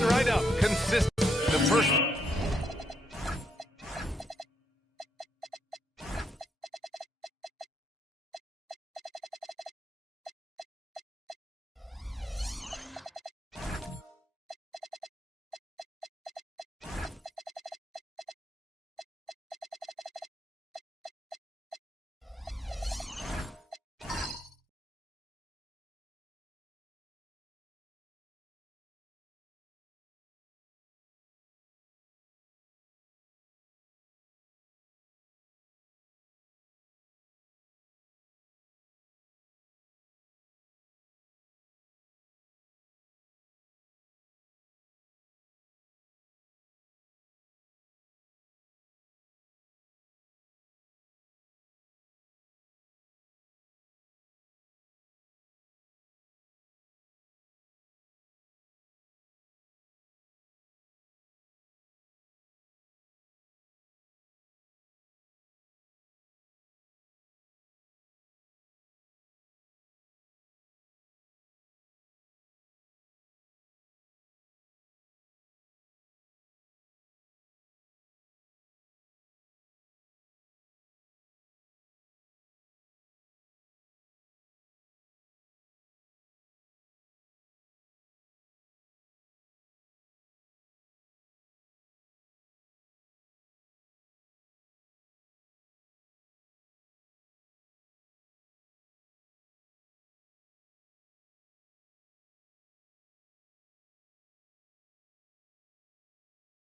Coming right up. Consistent. The first.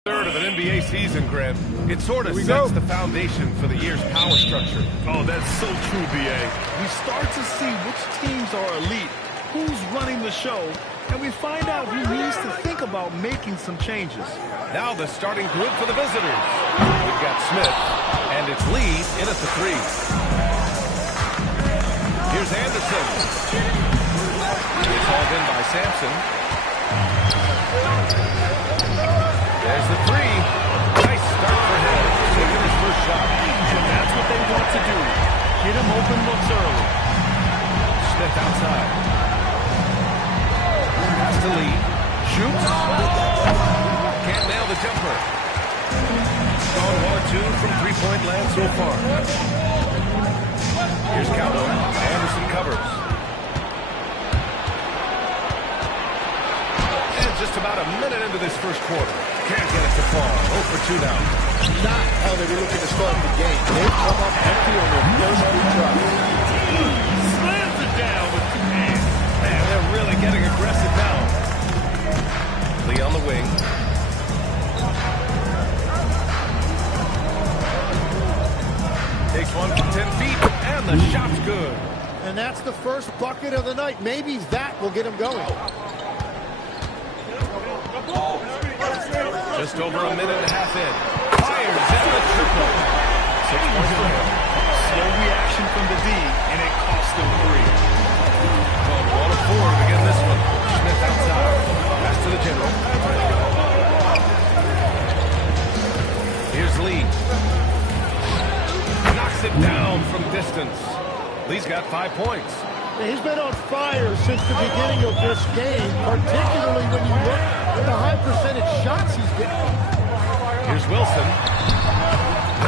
Third of an NBA season, Grant. It sort of sets the foundation for the year's power structure. Oh, that's so true, BA. We start to see which teams are elite, who's running the show, and we find out who needs to think about making some changes. Now the starting group for the visitors. We've got Smith, and it's Lee in at the three. Here's Anderson. It's hauled in by Sampson. There's the three. Nice start for him. Taking his first shot. And that's what they want to do. Get him open looks early. Smith outside. Pass to Lee. Shoots. Can't nail the jumper. Gone 1 or 2 from three-point land so far. Here's Cowboy. Anderson covers. And just about a minute into this first quarter. Can't get it to fall. 0 for 2 now. Not how they were looking to start the game. They've come up empty on their first two tries. Slams it down with 2 hands. Man, they're really getting aggressive now. Lee on the wing. Takes one from 10 feet, and the shot's good. And that's the first bucket of the night. Maybe that will get him going. Just over a minute and a half in. Fires in the triple. 6 points for him. Slow reaction from the D, and it cost them 3. Well, 1 of 4 to begin this one. Smith outside. Pass to the general. Here's Lee. Knocks it down from distance. Lee's got 5 points. He's been on fire since the beginning of this game, particularly when you look at the high percentage shots he's getting. Here's Wilson.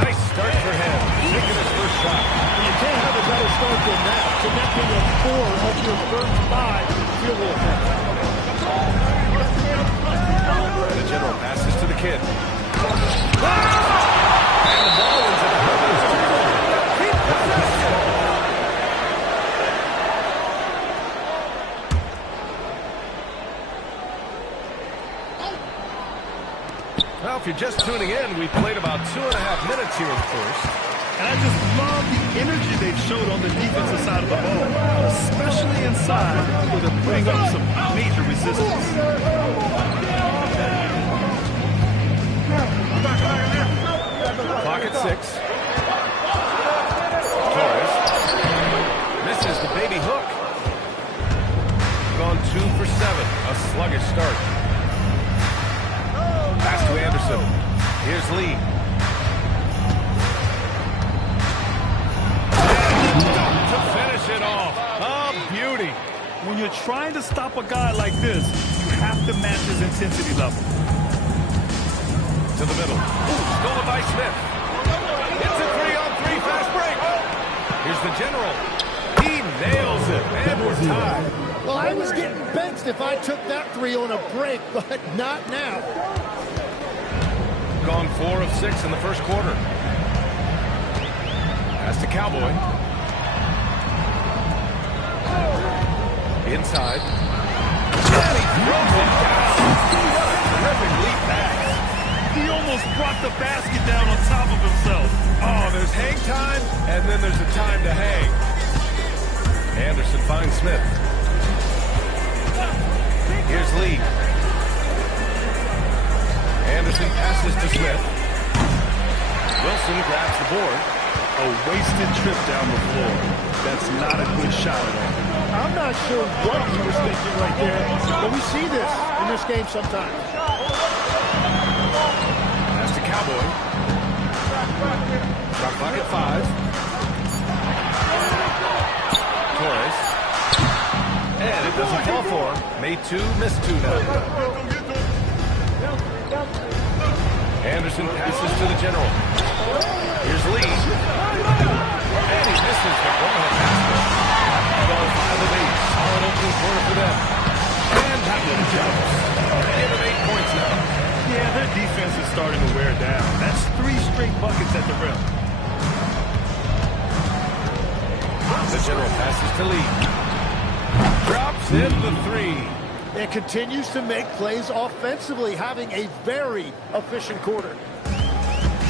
Nice start for him. Taking his first shot. You can't have a better start than that. Connecting with 4 of your first 5 field goal attempts. The general passes to the kid. And the ball is at the Brothers. Well, if you're just tuning in, we played about 2.5 minutes here in the first. And I just love the energy they've showed on the defensive side of the ball, especially inside where they're putting up some major resistance. Clock at 6. Torres misses the baby hook. Gone 2 for 7. A sluggish start. Pass to Anderson. Here's Lee. To finish it off. A beauty. When you're trying to stop a guy like this, you have to match his intensity level. To the middle. Stolen by Smith. It's a 3-on-3 fast break. Here's the general. He nails it, and we're tied. Well, I was getting benched if I took that 3 on a break, but not now. Gone 4 of 6 in the first quarter. Pass to Cowboy. Inside. And he throws it down. What a terrific lead pass. He almost brought the basket down on top of himself. Oh, there's hang time, and then there's a time to hang. Anderson finds Smith. Here's Lee. Anderson passes to Smith. Wilson grabs the board. A wasted trip down the floor. That's not a good shot at all. I'm not sure what he was thinking right there, but we see this in this game sometimes. Pass to Cowboy. Shot clock at 5. Torres. And it doesn't fall for him. Made 2, missed 2 now. Anderson passes to the general. Here's Lee. And he misses the go-ahead basket. Ball 5 of 8. Solid opening corner for them. And that one jumps. Give them 8 points now. Yeah, their defense is starting to wear down. That's 3 straight buckets at the rim. The general passes to Lee. Drops in the 3. It continues to make plays offensively, having a very efficient quarter.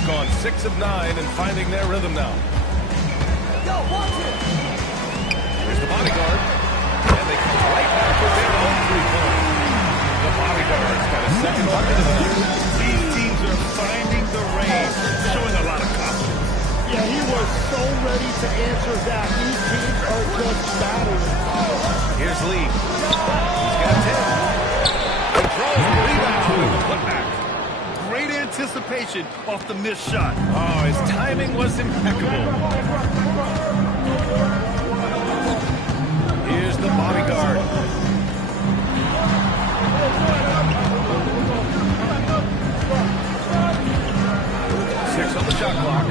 Gone 6 of 9 and finding their rhythm now. Here's the bodyguard. And they come right back with their own 3-point. The bodyguard's got a second bucket of the night. These teams are finding the range, showing a lot of confidence. Yeah, he was so ready to answer that. These teams are just battling. Here's Lee. He's got 10. Controls the rebound and the putback. Great anticipation off the missed shot. Oh, his timing was impeccable. Here's the bodyguard. Six on the shot clock.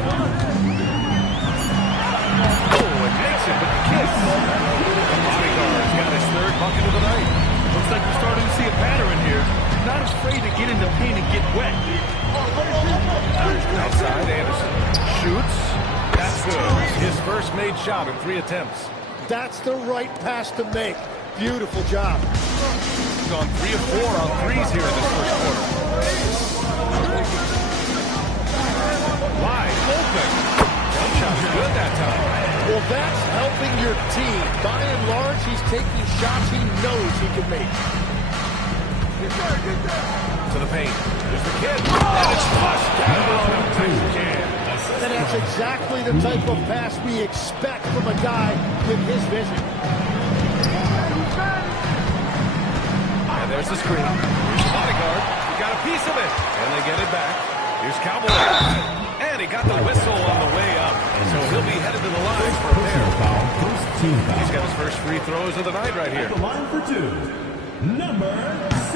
Oh, it makes it with the kiss. The bodyguard's got his 3rd bucket of the night. Looks like we're starting to see a pattern here. Not afraid to get in the paint and get wet. Outside, Anderson shoots. That's good. His first made shot in 3 attempts. That's the right pass to make. Beautiful job. Gone 3 of 4 on 3s here in this first quarter. Wide open. Jump shot was good that time. Well, that's helping your team. By and large, he's taking shots he knows he can make. To the paint. There's the kid. And it's flushed down. And that's exactly the type of pass we expect from a guy with his vision. And there's the screen. Here's the bodyguard. He got a piece of it. And they get it back. Here's Cowboy. And he got the whistle on the way up. So he'll be headed to the line for a pair. He's got his first free throws of the night right here. The line for 2. Number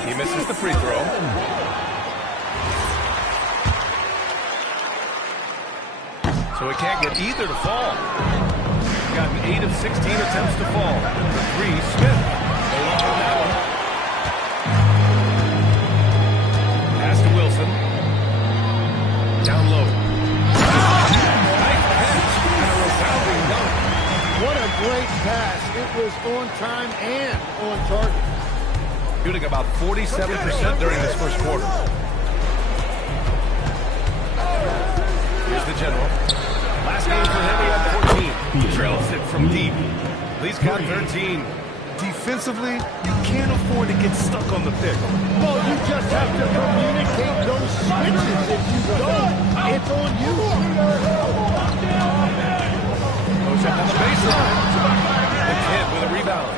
67. He misses the free throw. So he can't get either to fall. Gotten 8 of 16 attempts to fall. 3, Smith. Hold on to that one. Pass to Wilson. Down low. Nice catch. And a resounding dunk. What a great pass. It was on time and on target. Shooting about 47% during this first quarter. Here's the general. Last game for him, he had 14. Drills it from deep. Lee's got 13. Defensively, you can't afford to get stuck on the pick. Well, you just have to communicate those switches. If you don't, it's on you. Goes up on the baseline. The kid with a rebound.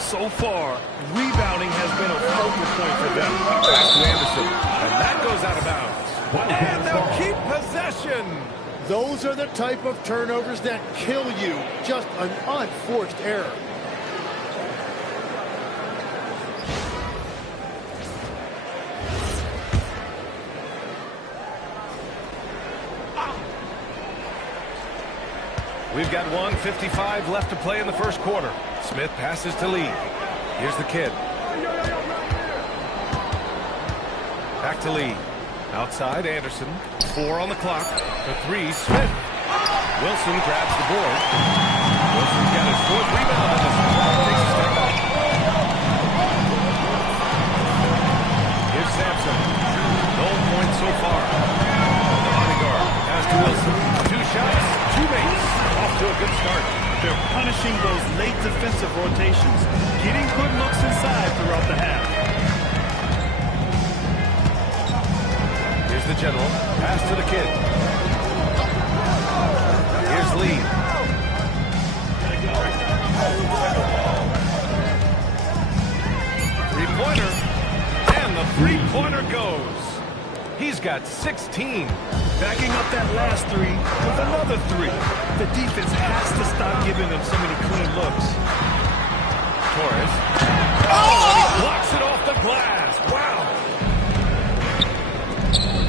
So far, rebounding has been a focal point for them. Back to Anderson. And that goes out of bounds. And they'll keep possession. Those are the type of turnovers that kill you. Just an unforced error. We've got 1:55 left to play in the first quarter. Smith passes to Lee. Here's the kid. Back to Lee. Outside, Anderson. 4 on the clock. For 3, Smith. Wilson grabs the board. Wilson's got his 4th rebound in this one. Takes a step back. Here's Sampson. No points so far. The bodyguard pass to Wilson. 2 shots, 2 makes. Off to a good start. They're punishing those late defensive rotations, getting good looks inside throughout the half. Here's the general. Pass to the kid. Here's Lee. Three-pointer. And the three-pointer goes. He's got 16. Backing up that last 3 with another 3. The defense has to stop giving them so many clean looks. Torres. Oh! He blocks it off the glass. Wow.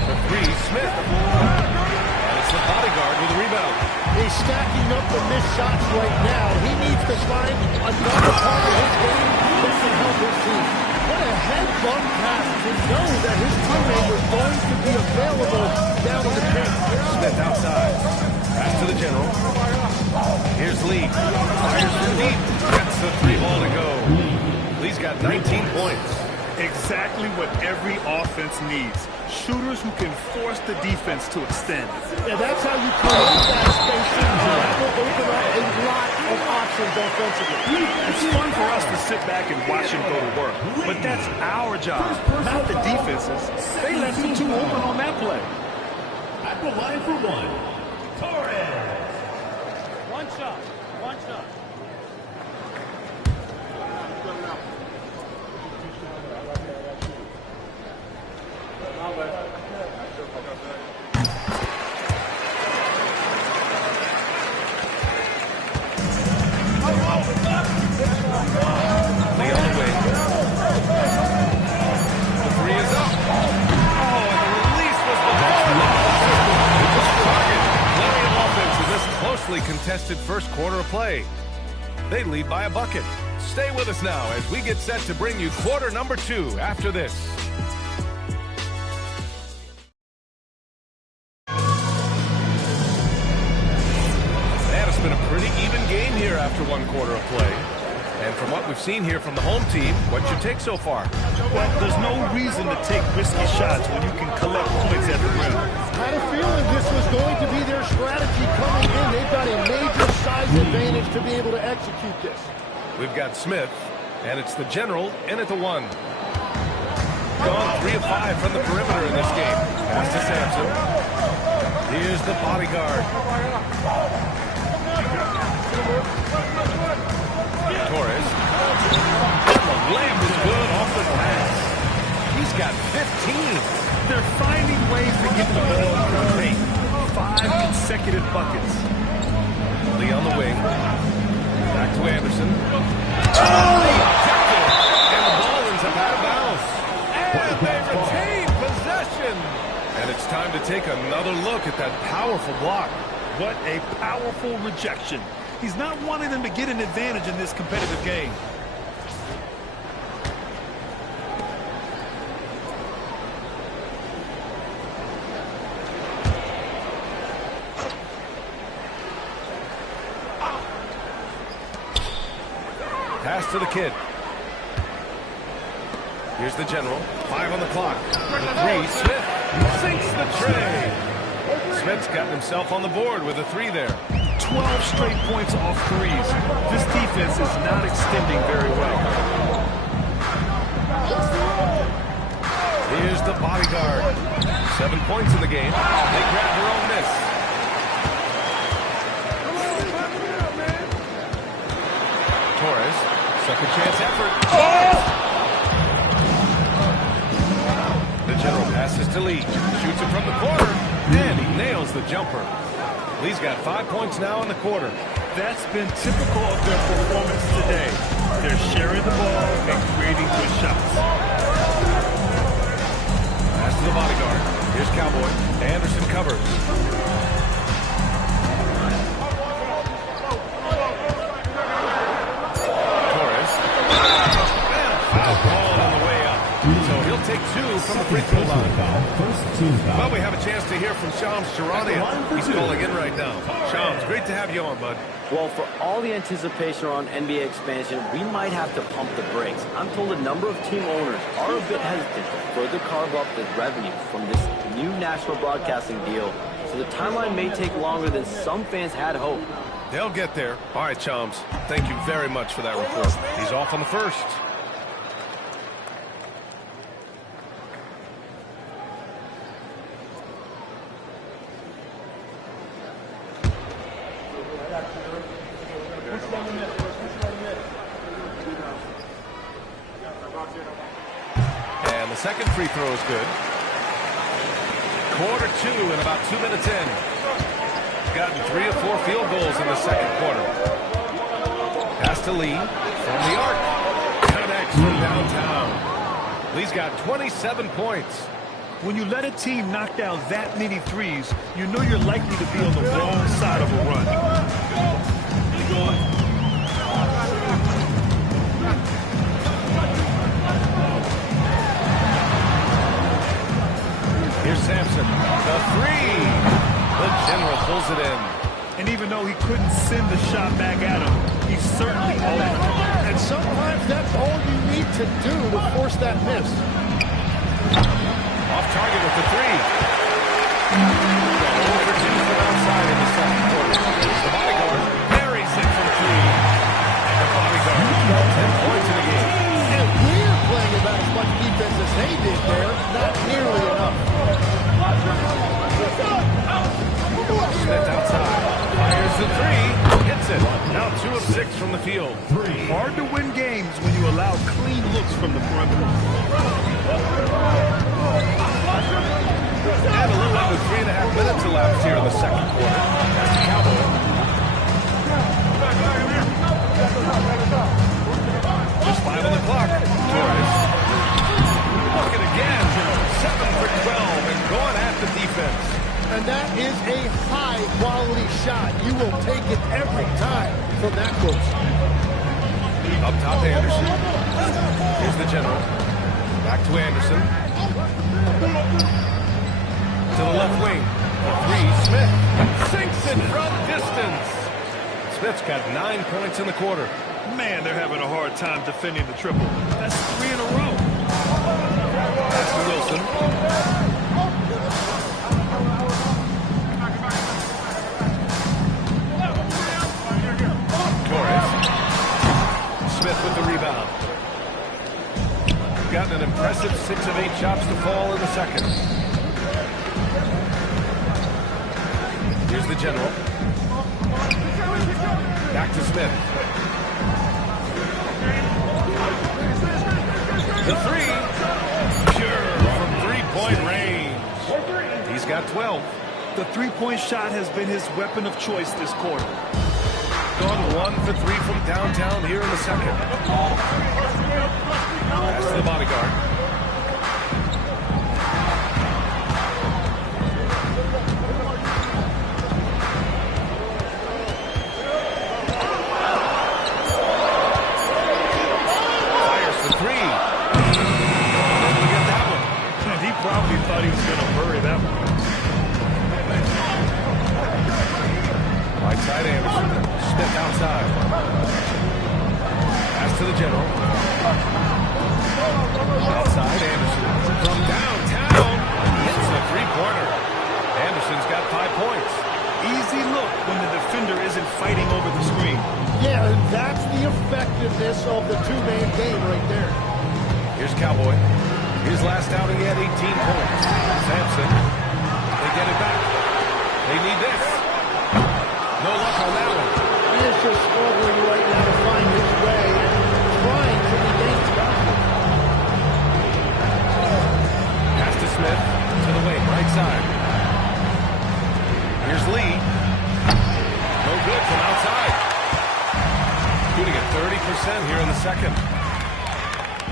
For 3, Smith. And it's the bodyguard with the rebound. He's stacking up the missed shots right now. He needs to find another part of his game that can help his team. What a head bump pass to know that his teammate was going to be available down in the paint. Smith outside. Pass to the general. Here's Lee. Fires from deep. Gets the 3-ball to go. Lee's got 19 points. Exactly what every offense needs. Shooters who can force the defense to extend. Yeah, that's how you create that spacing. That will open up a lot of options offensively. It's fun for us to sit back and watch him go to work. But that's our job, not the defense's. They left him too open on that play. At the line for 1, Torres. One shot. Lee on the wing. The 3 is up. Oh, and the release was the target. Plenty of offense in this closely contested first quarter of play. They lead by a bucket. Stay with us now as we get set to bring you quarter number 2 after this. It's been a pretty even game here after 1 quarter of play. And from what we've seen here from the home team, what's your take so far? Well, there's no reason to take risky shots when you can collect points at the rim. I had a feeling this was going to be their strategy coming in. They've got a major size advantage to be able to execute this. We've got Smith, and it's the general in at the 1. Gone 3 of 5 from the perimeter in this game. Pass to Sampson. Here's the bodyguard. Torres. And the layup is good off the glass. He's got 15. They're finding ways to get the ball in the paint. 5 consecutive buckets. Lee on the wing. Back to Anderson. Oh! And the ball ends up out of bounds. And they retain possession. And it's time to take another look at that powerful block. What a powerful rejection. He's not wanting them to get an advantage in this competitive game. Pass to the kid. Here's the general. 5 on the clock. The 3, Smith sinks the tray. Smith's gotten himself on the board with a 3 there. 12 straight points off threes. This defense is not extending very well. Here's the bodyguard. 7 points in the game. They grab their own miss. Torres, second chance effort. Oh! The general passes to Lee. Shoots it from the corner. And he nails the jumper. Lee's got 5 points now in the quarter. That's been typical of their performance today. They're sharing the ball and creating good shots. Pass to the bodyguard. Here's Cowboy. Anderson covers. So he'll take 2 from the free throw line. Well, we have a chance to hear from Shams Charania. He's calling in right now. Shams, great to have you on, bud. Well, for all the anticipation around NBA expansion, we might have to pump the brakes. I'm told a number of team owners are a bit hesitant to further carve up the revenue from this new national broadcasting deal, so the timeline may take longer than some fans had hoped. They'll get there. All right, Shams, thank you very much for that report. He's off on the first. And the second free throw is good. Quarter 2 and about 2 minutes in. Gotten 3 or 4 field goals in the second quarter. Pass to Lee from the arc. Connects from downtown. Lee's got 27 points. When you let a team knock down that many threes, you know you're likely to be on the wrong side of a run. Here's Sampson. The 3. The general pulls it in. And even though he couldn't send the shot back at him, he certainly owned it. And sometimes that's all you need to do to force that miss. Off target with the 3. 0 for 2 from outside in the second quarter. The bodyguard buries it from 3. And the bodyguard, 10 points in the game. And we're playing about as much defense as they did there. Not nearly enough. Smith outside. Fires the 3. Hits it. Now 2 of 6 from the field. Hard to win games when you allow clean looks from the perimeter. And a little under 3.5 minutes elapsed here in the second quarter. That's the Cowboy. Just 5 on the clock. Torres. Looking again. 7 for 12 and going at the defense. And that is a high-quality shot. You will take it every time from that close. Up top to Anderson. Here's the general. Back to Anderson. To the left wing. For 3, Smith. Sinks it from distance. Smith's got 9 points in the quarter. Man, they're having a hard time defending the triple. That's 3 in a row. That's to Wilson. Smith with the rebound. Gotten an impressive 6 of 8 shots to fall in the second. Here's the general. Back to Smith. The 3. Pure from 3-point range. He's got 12. The three-point shot has been his weapon of choice this quarter. Gone 1 for 3 from downtown here in the second. Pass to the bodyguard. Fires for 3. Don't forget that one. And he probably thought he was going to bury that one. Right side Anderson. Smith outside. Pass to the general. Outside Anderson. From downtown. Hits a 3-pointer. Anderson's got 5 points. Easy look when the defender isn't fighting over the screen. Yeah, and that's the effectiveness of the two-man game right there. Here's Cowboy. His last outing, he had 18 points. Sampson. They get it back. They need this. No luck on that one. He is just struggling right now to find his way and trying to regain confidence. Pass to Smith. To the wing, right side. Here's Lee. No good from outside. Shooting at 30% here in the second.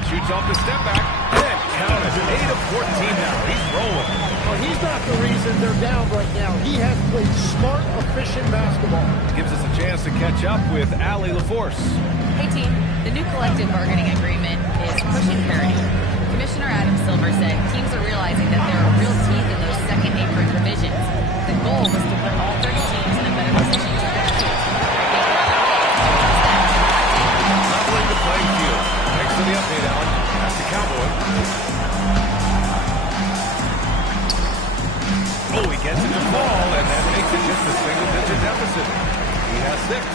Shoots off the step back. And count it. 8 of 14 now. He's rolling. Well, he's not the reason they're down right now. He has played smart, efficient basketball. Gives us a chance to catch up with Allie LaForce. Hey team, the new collective bargaining agreement is pushing parity. Commissioner Wilson. He has 6.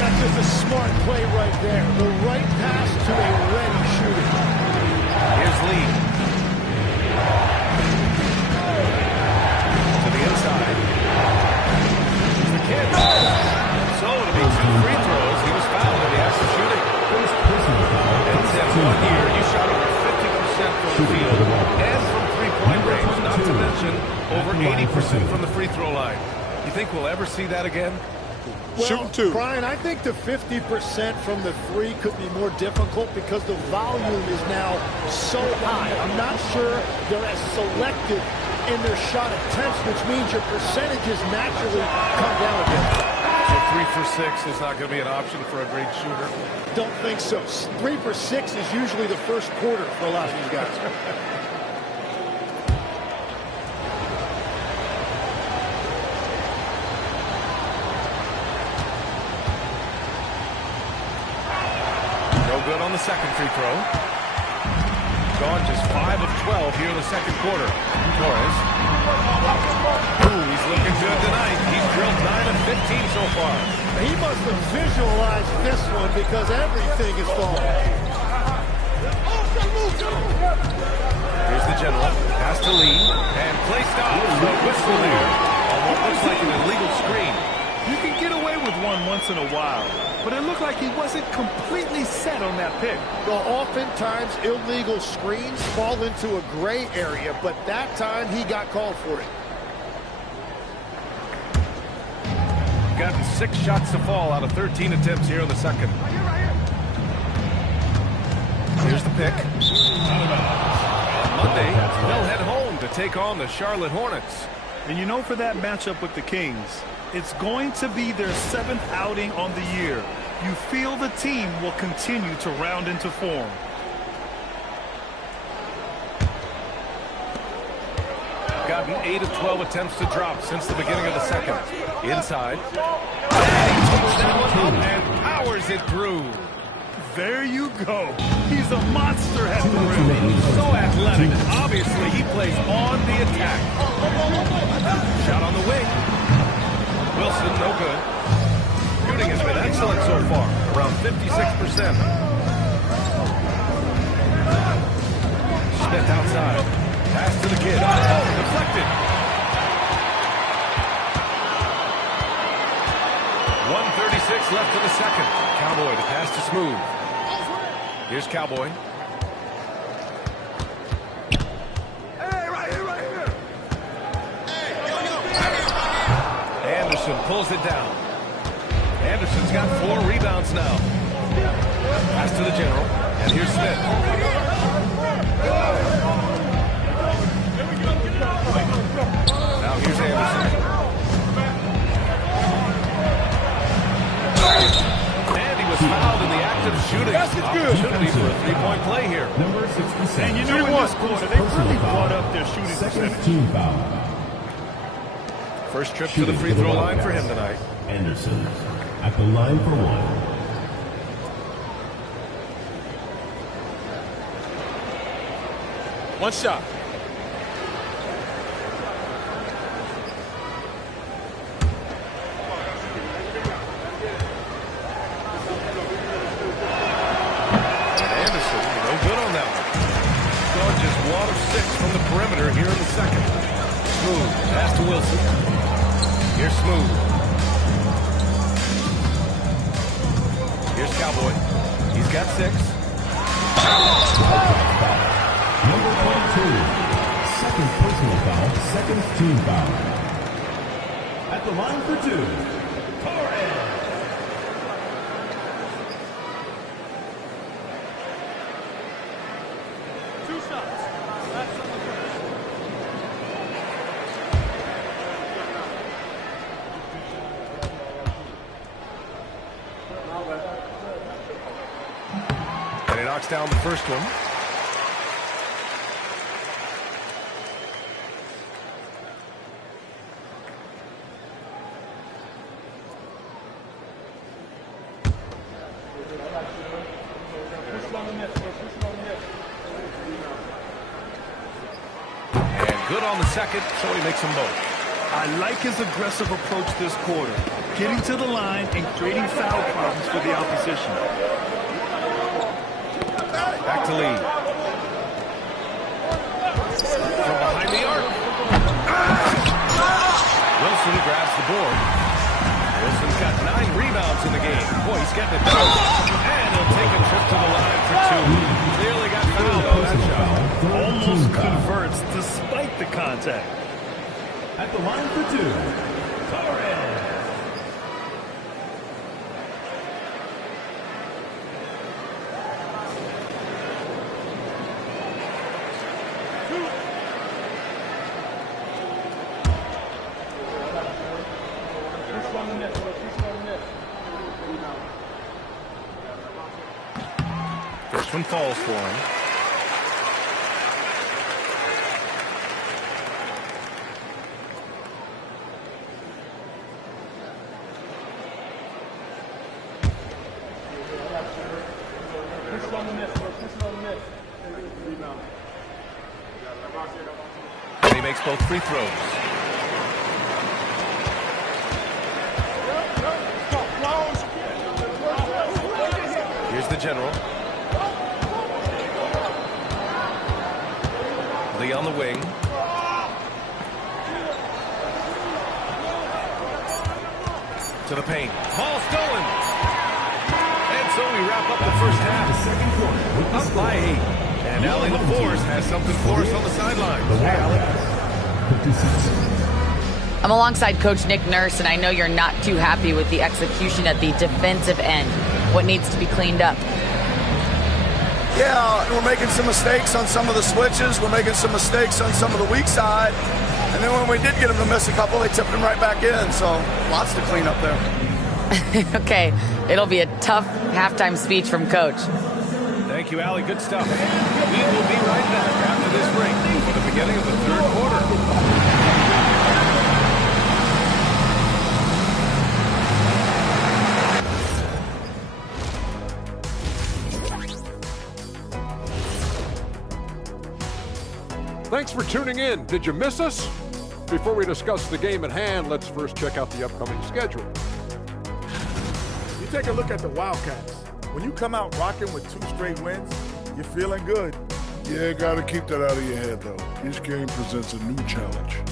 That's just a smart play right there. The right pass to a ready shooter. Here's Lee. To the inside. Here's the kid. So to be 2 free throws, he was fouled in the act of shooting. And since 1 year, you shot over 50% from the field and from three-point range, not to mention over 80% from the free throw line. You think we'll ever see that again? Well, Brian, I think the 50% from the 3 could be more difficult because the volume is now so high. I'm not sure they're as selective in their shot attempts, which means your percentages naturally come down a bit. So 3 for 6 is not going to be an option for a great shooter? Don't think so. 3 for 6 is usually the first quarter for a lot of these guys. Good on the second free throw. Gone just 5 of 12 here in the second quarter. Torres. Ooh, he's looking good tonight. He's drilled 9 of 15 so far. He must have visualized this one because everything is falling. Here's the general. Pass to Lee. And play stops. So whistle there. On what looks like an illegal screen. You can get away with one once in a while, but it looked like he wasn't completely set on that pick. Well, oftentimes illegal screens fall into a gray area, but that time he got called for it. Gotten 6 shots to fall out of 13 attempts here in the second. Here's the pick. On Monday, they'll head home to take on the Charlotte Hornets. And you know, for that matchup with the Kings, it's going to be their 7th outing on the year. You feel the team will continue to round into form. Gotten 8 of 12 attempts to drop since the beginning of the second. Inside. And he takes that one up and powers it through. There you go. He's a monster at the rim. So athletic. Obviously, he plays on the attack. Shot on the wing. Wilson, no good. Shooting has been excellent so far, around 56%. Smith outside. Pass to the kid. Oh, deflected. 1:36 left in the second. Cowboy, the pass to Smooth. Here's Cowboy. Anderson pulls it down. Anderson's got 4 rebounds now. Pass to the general. And here's Smith. Now here's Anderson. And he was fouled in the act of shooting. Opportunity for a 3-point play here. Number 67. And you know, in this quarter, they really brought up their shooting percentage. Team foul. First trip to the free throw line for him tonight. Anderson at the line for 1. One shot. And Anderson, no good on that one. Gone just 1 of 6 from the perimeter here in the second. Smooth. Pass to Wilson. Here's Smooth. Here's Cowboy. He's got 6. Number 22. Second personal foul. Second team foul. At the line for 2. Torres. And he knocks down the first one. And good on the second, so he makes them both. I like his aggressive approach this quarter. getting to the line and creating foul problems for the opposition. Back to Lee. From behind the arc. Wilson grabs the board. Wilson's got 9 rebounds in the game. Boy, he's getting it done. And he'll take a trip to the line for 2. Clearly got fouled on that shot. Almost converts despite the contact. At the line for 2, Torres. First one falls for him. And he makes both free throws. Here's the general. Lee on the wing. To the paint. Ball stolen. And so we wrap up the first half. The second quarter with the Up by 8. And Allie LaForce has something for us on the sideline. Hey, Allie. I'm alongside Coach Nick Nurse, and I know you're not too happy with the execution at the defensive end. What needs to be cleaned up? Yeah, we're making some mistakes on some of the switches. We're making some mistakes on some of the weak side. And then when we did get them to miss a couple, they tipped them right back in. So lots to clean up there. Okay, it'll be a tough halftime speech from Coach. Thank you, Allie. Good stuff. We will be right back after this break for the beginning of the third quarter. Thanks for tuning in. Did you miss us? Before we discuss the game at hand, let's first check out the upcoming schedule. You take a look at the Wildcats. When you come out rocking with 2 straight wins, you're feeling good. Yeah, gotta keep that out of your head, though. Each game presents a new challenge.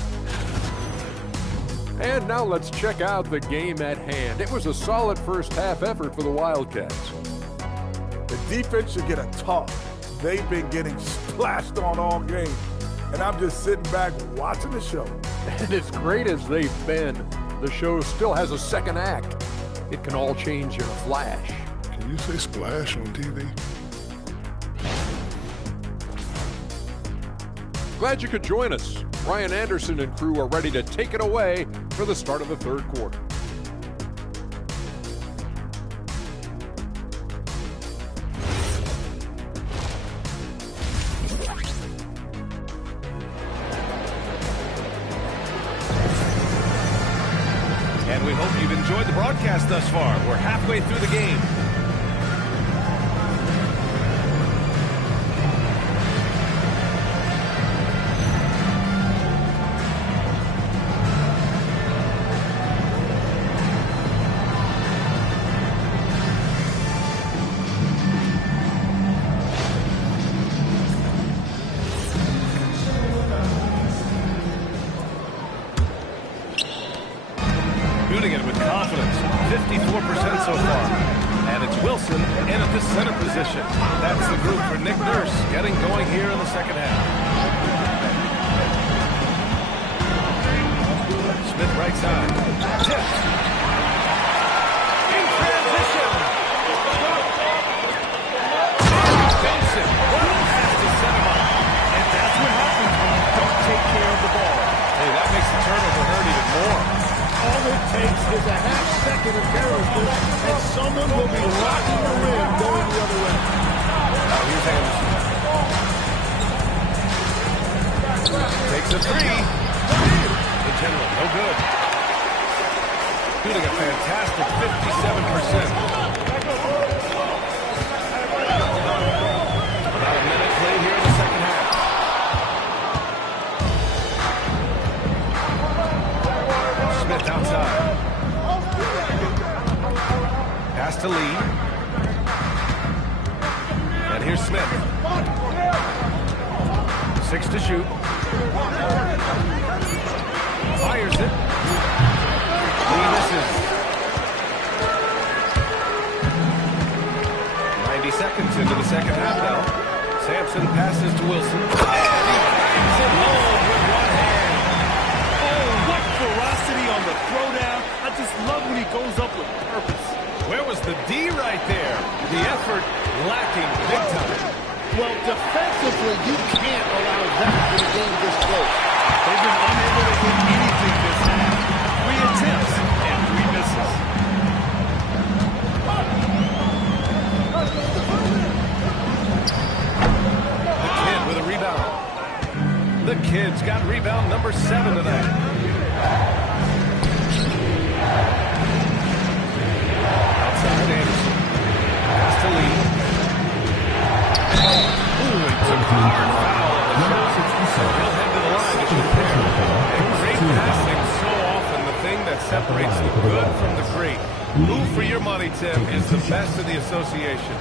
And now let's check out the game at hand. It was a solid first half effort for the Wildcats. The defense should get a talk. They've been getting splashed on all game. And I'm just sitting back watching the show. And as great as they've been, the show still has a second act. It can all change in a flash. Can you say splash on TV? Glad you could join us. Ryan Anderson and crew are ready to take it away for the start of the third quarter. And we hope you've enjoyed the broadcast thus far. We're halfway through the game. Shooting it with confidence, 54% so far. And it's Wilson in at the center position. That's the group for Nick Nurse getting going here in the second half. Smith right side. Tipped. In transition. Dumps it. One pass to set him up. And that's what happens when you don't take care of the ball. Hey, that makes the turnover hurt even more. All it takes is a half second of carelessness, and someone will be rocking the rim going the other way. Now here's Anderson. Takes a 3. The general, no good. Shooting a fantastic 57%. About a minute played here in the second half. Smith outside. 6 to shoot. Fires it. He misses. 90 seconds into the second half now. Sampson passes to Wilson. And he bangs it home with one hand. Oh, what ferocity on the throwdown. I just love when he goes up with purpose. Where was the D right there? The effort lacking big time. Well, defensively, you can't allow that in a game this close. They've been unable to hit anything this half. 3 attempts and 3 misses. The kid with a rebound. The kid's got rebound number 7 tonight. Outside Anderson. Pass to Lee. Ooh, he took a hard foul on the shot. He'll head to the line to shoot there. And great passing so often the thing that separates the good from the great. Who, for your money, Tim, is the best of the association?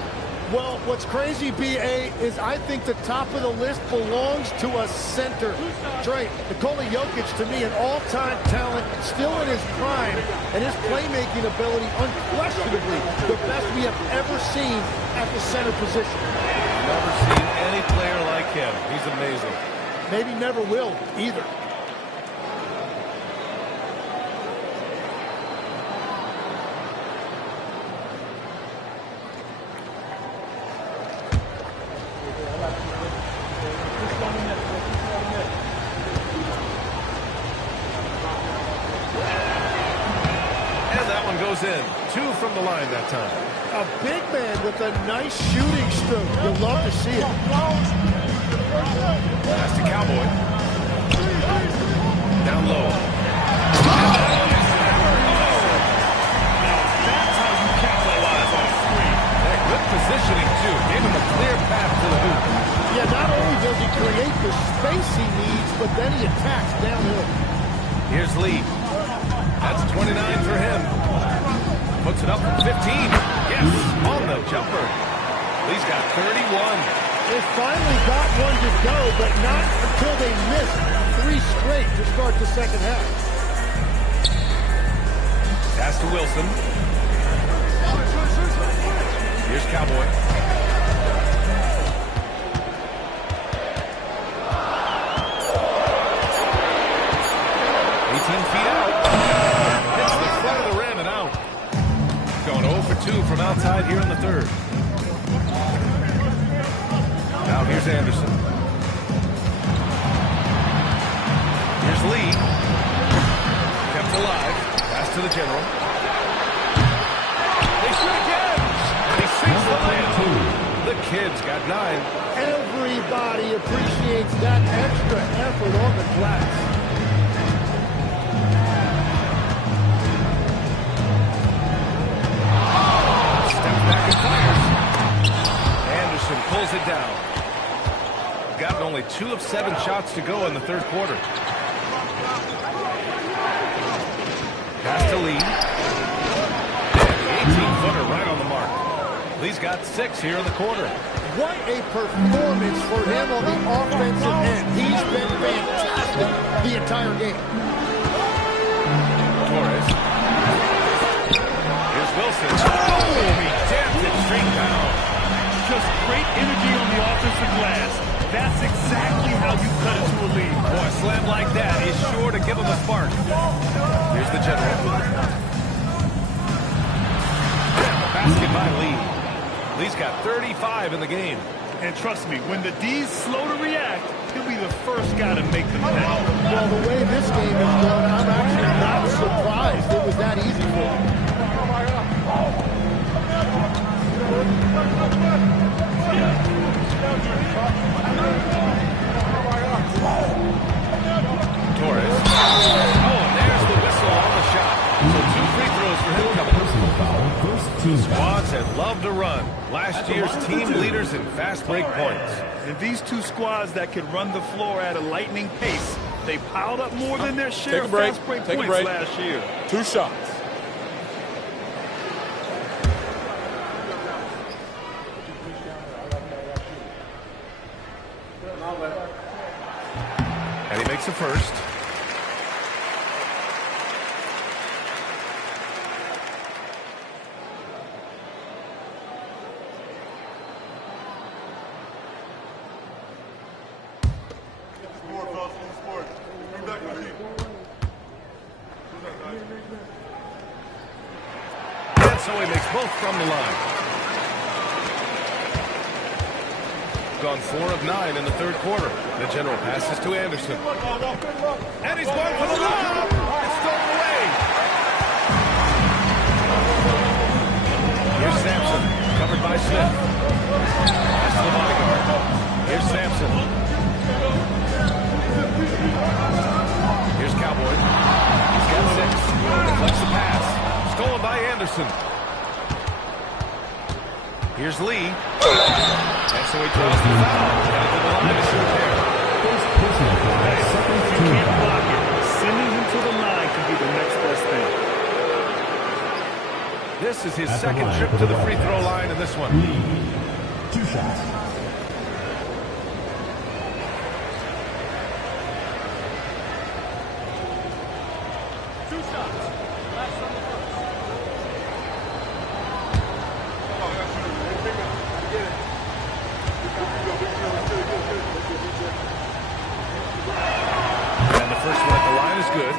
Well, what's crazy, B.A., is I think the top of the list belongs to a center. That's right. Nikola Jokic, to me, an all-time talent, still in his prime, and his playmaking ability, unquestionably, the best we have ever seen at the center position. Never seen any player like him. He's amazing. Maybe never will, either. In. 2 from the line that time. A big man with a nice shooting stroke. You'll love to see it. Pass to Cowboy. Down low. That's how you capitalize on a screen. Good positioning, too. Gave him a clear path to the hoop. Yeah, not only does he create the space he needs, but then he attacks downhill. Here's Lee. That's 29 for him. Puts it up from 15. Yes, on the jumper. Lee's got 31. They finally got one to go, but not until they missed 3 straight to start the second half. Pass to Wilson. Here's Cowboy. From outside here in the third. Now here's Anderson. Here's Lee. Kept alive. Pass to the general. They shoot again. And he sinks the layup. The kid's got 9. Everybody appreciates that extra effort on the glass. Anderson pulls it down. Gotten only 2 of 7 shots to go in the third quarter. Pass to Lee. And the 18-footer right on the mark. Lee's got 6 here in the quarter. What a performance for him on the offensive end. He's been fantastic the entire game. Torres. Here's Wilson. Oh, he tapped it straight down. Just great energy on the offensive glass. That's exactly how you cut it to a lead. Boy, a slam like that is sure to give him a spark. Here's the general. Basket by Lee. Lee's got 35 in the game. And trust me, when the D's slow to react, he'll be the first guy to make them pay. Well, the way this game is going, I'm actually not surprised it was that easy for him. Torres. Oh, and there's the whistle on the shot. So 2 free throws for him coming. Personal foul, first team foul. Squads that love to run. Last year's team leaders in fast break points. And these 2 squads that can run the floor at a lightning pace, they piled up more than their share of fast break points last year. 2 shots. And he makes the first. And so he makes both from the line. Gone 4 of 9 in the third quarter. The general passes to Anderson. And he's going for the lob. It's thrown away. Here's Sampson, covered by Smith. Pass to the bodyguard. Here's Sampson. Here's Cowboy. He's got 6. Deflects the pass. Stolen by Anderson. Here's Lee. And so he draws the foul. Headed to the line to shoot there. You can't block it. Sending him to the line can be the next best thing. This is his second trip to the free throw line in this one. 2 shots. And the first one at the line is good.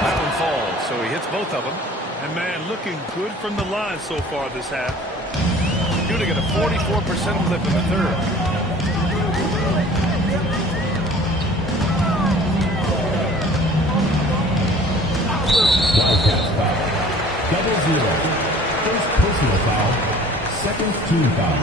That one falls, so he hits both of them. And man, looking good from the line so far this half. Shooting at a 44% clip in the third. Wildcat foul. 0. First personal foul. Second team foul.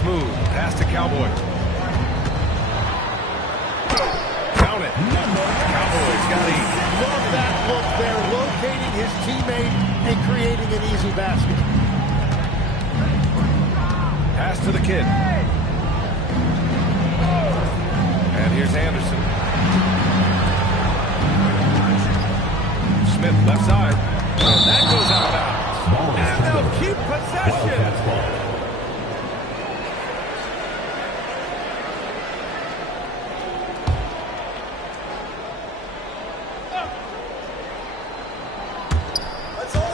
Smooth. Pass to Cowboy. Count it. Cowboy's got it. Love that look there, locating his teammate and creating an easy basket. Pass to the kid. And here's Anderson. Smith left side. And that goes out of bounds. And they'll keep possession.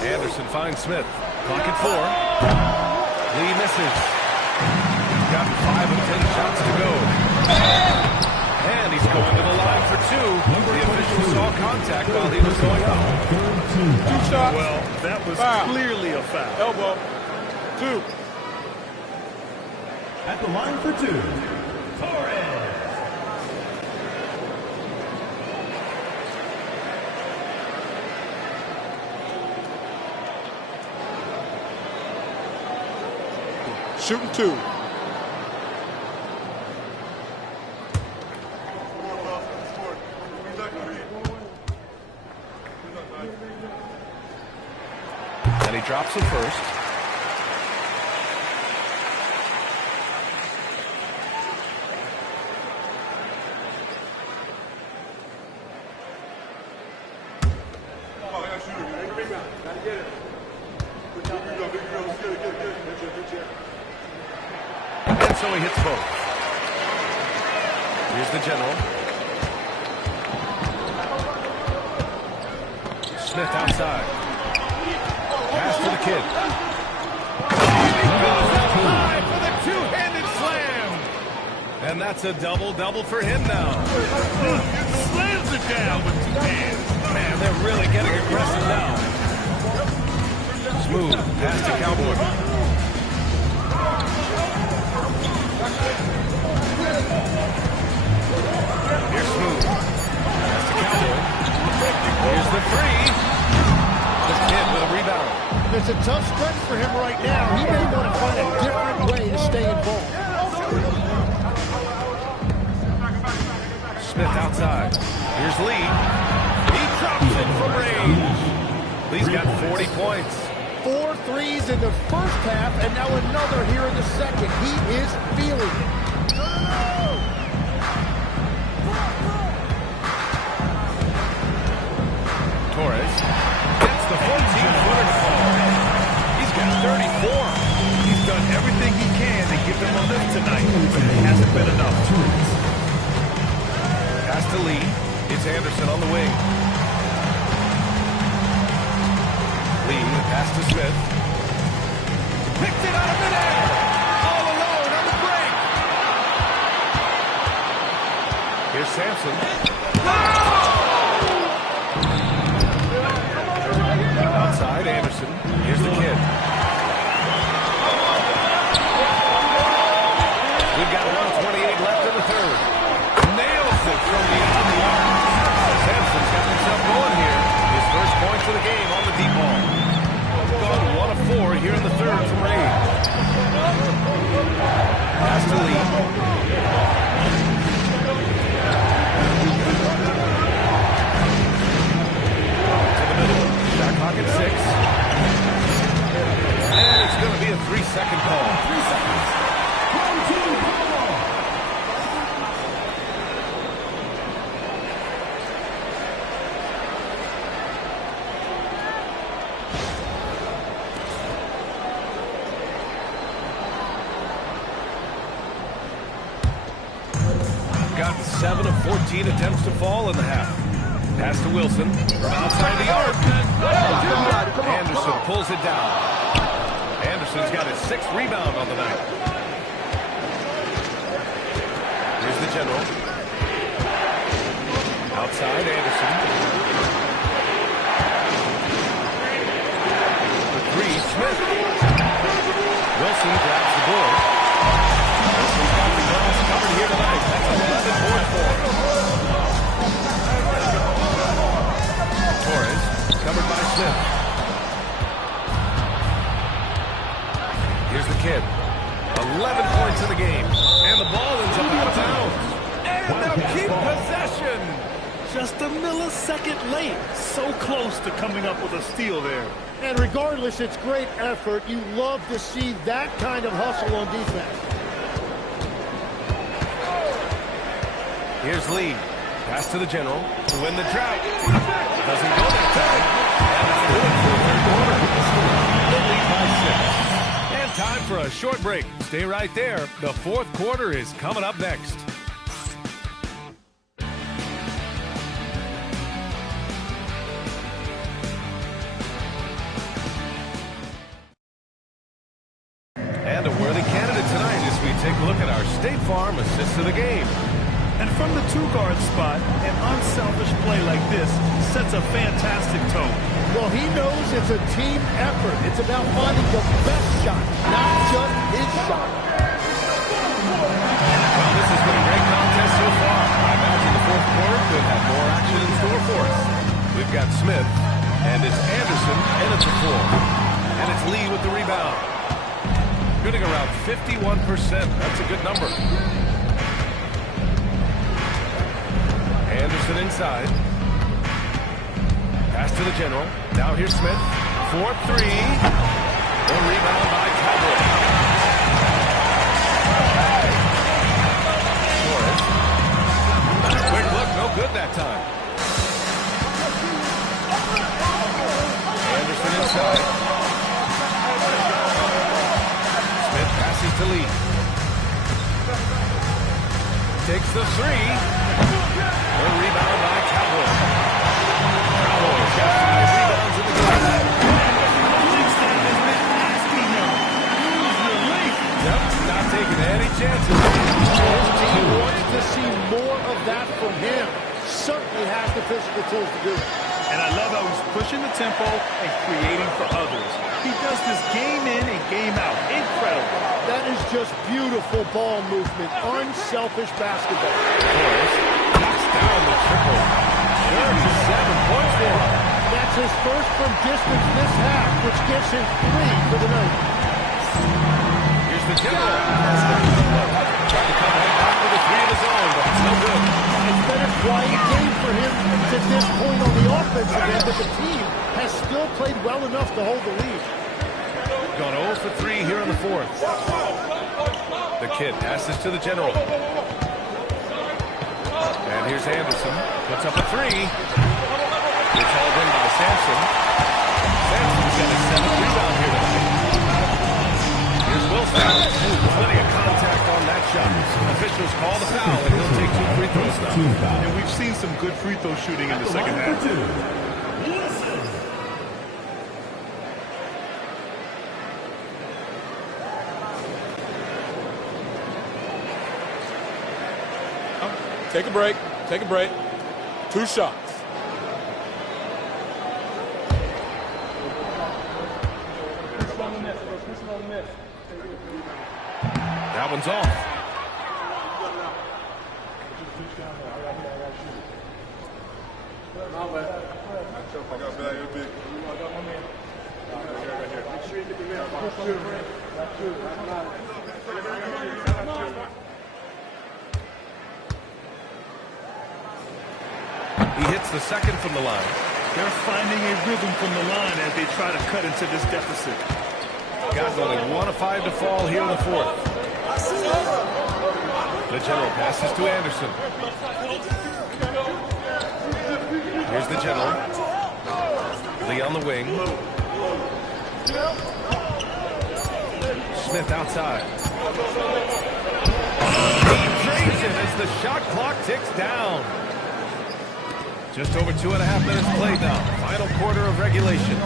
Anderson finds Smith. Clock at 4. Lee misses. He's got 5 of 10 shots to go. And he's going to the line for 2. The official saw contact while he was going up. 2 shots. Well, that was clearly a foul. Elbow. 2. At the line for 2. Torres. Shooting 2. And he drops it first. And so he hits both. Here's the general. Smith outside. Pass to the kid. He goes up high for the two-handed slam. And that's a double-double for him now. Slams it down with 2 hands. Man, they're really getting aggressive now. Smooth. Pass to Cowboy. Here's Smooth. Pass to Cowboy. Here's the 3. The kid with a rebound. It's a tough stretch for him right now. He may want to find a Here's Lee. He drops it from range. Lee's got 40 points. 4 threes in the first half, and now another here in the second. He is feeling it. Torres gets the 14-footer to fall. He's got 34. He's done everything he can to give them a lift tonight, but it hasn't been enough. Pass to Lee. It's Anderson on the wing. Lee, pass to Smith. Picked it out of midair. All alone on the break. Here's Sampson. Outside, Anderson. Here's the kid. We've got 1:28 left in the third. Nails it from beyond the arc. Sampson's got himself going here. His first points of the game on the deep ball. Gone 1 of 4 here in the third from Ray. Pass to Lee. To the middle. Shot clock at 6. And it's going to be a 3-second call. 3 seconds. Got 7 of 14 attempts to fall in the half. Pass to Wilson from outside the arc. Anderson pulls it down. Anderson's got his 6th rebound on the night. Here's the general. Outside, Anderson. The 3, Smith. Wilson grabs the board. Wilson's got the glass covered here tonight. That's 11 points for him. Torres, covered by Smith. Here's the kid. 11 points in the game. And the ball ends up out of bounds. And they'll keep possession. Just a millisecond late. So close to coming up with a steal there. And regardless, it's great effort. You love to see that kind of hustle on defense. Here's Lee. Pass to the general to win the drought. Doesn't go that time. And that'll do it for the third quarter. They lead by 6. And time for a short break. Stay right there. The fourth quarter is coming up next. And a worthy candidate tonight as we take a look at our State Farm assist of the game. And from the 2-guard spot, an unselfish play like this sets a fantastic tone. Well, he knows it's a team effort. It's about finding the best shot, not just his shot. Well, this has been a great contest so far. I imagine the fourth quarter could have more action in store for us. We've got Smith, and it's Anderson in at the floor. And it's Lee with the rebound. Shooting around 51%. That's a good number. Anderson inside. Pass to the general. Now here's Smith. 4-3. The rebound by Cowboy. Torres. Quick look. No good that time. Anderson inside. Smith passes to Lee. Takes the 3. The rebound by Cowboy. Cowboy's got 5 rebounds in the game. Yep, not taking any chances. His team wants to see more of that from him. Certainly has the physical tools to do it. And I love how he's pushing the tempo and creating for others. He does this game in and game out. Incredible. That is just beautiful ball movement. Unselfish basketball. Torres knocks down the triple. 37 points for him. That's his first from distance this half, which gives him 3 for the night. Here's the general. Tried to come right back with a 3 of his own, but it's no good. It's been a quiet game for him at this point on the offensive end, but the team has still played well enough to hold the lead. Gone 0 for 3 here in the fourth. The kid passes to the general. And here's Anderson. Puts up a 3. It's hauled in by Sampson. Sampson's got a 7th rebound here tonight. Here's Wilson. Plenty of contact on that shot. Officials call the foul, and he'll take 2 free throws now. And we've seen some good free throw shooting in the second half. Take a break. Take a break. 2 shots. That one's off. He hits the second from the line. They're finding a rhythm from the line as they try to cut into this deficit. Got only 1 of 5 to fall here in the fourth. The general passes to Anderson. Here's the general. Lee on the wing. Smith outside. He drains it as the shot clock ticks down. Just over 2.5 minutes played now. Final quarter of regulation.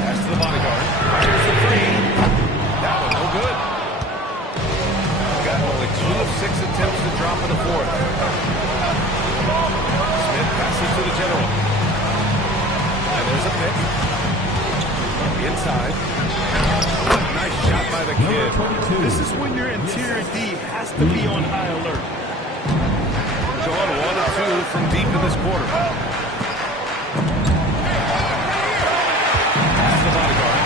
Pass to the bodyguard. Here's the 3. That one no good. Got only 2 of 6 attempts to drop in the fourth. Smith passes to the general. And there's a pick. Inside. Nice shot by the kid. This is when your interior D has to be on high alert. Going 1 of 2 from deep in this quarter. Pass to the bodyguard.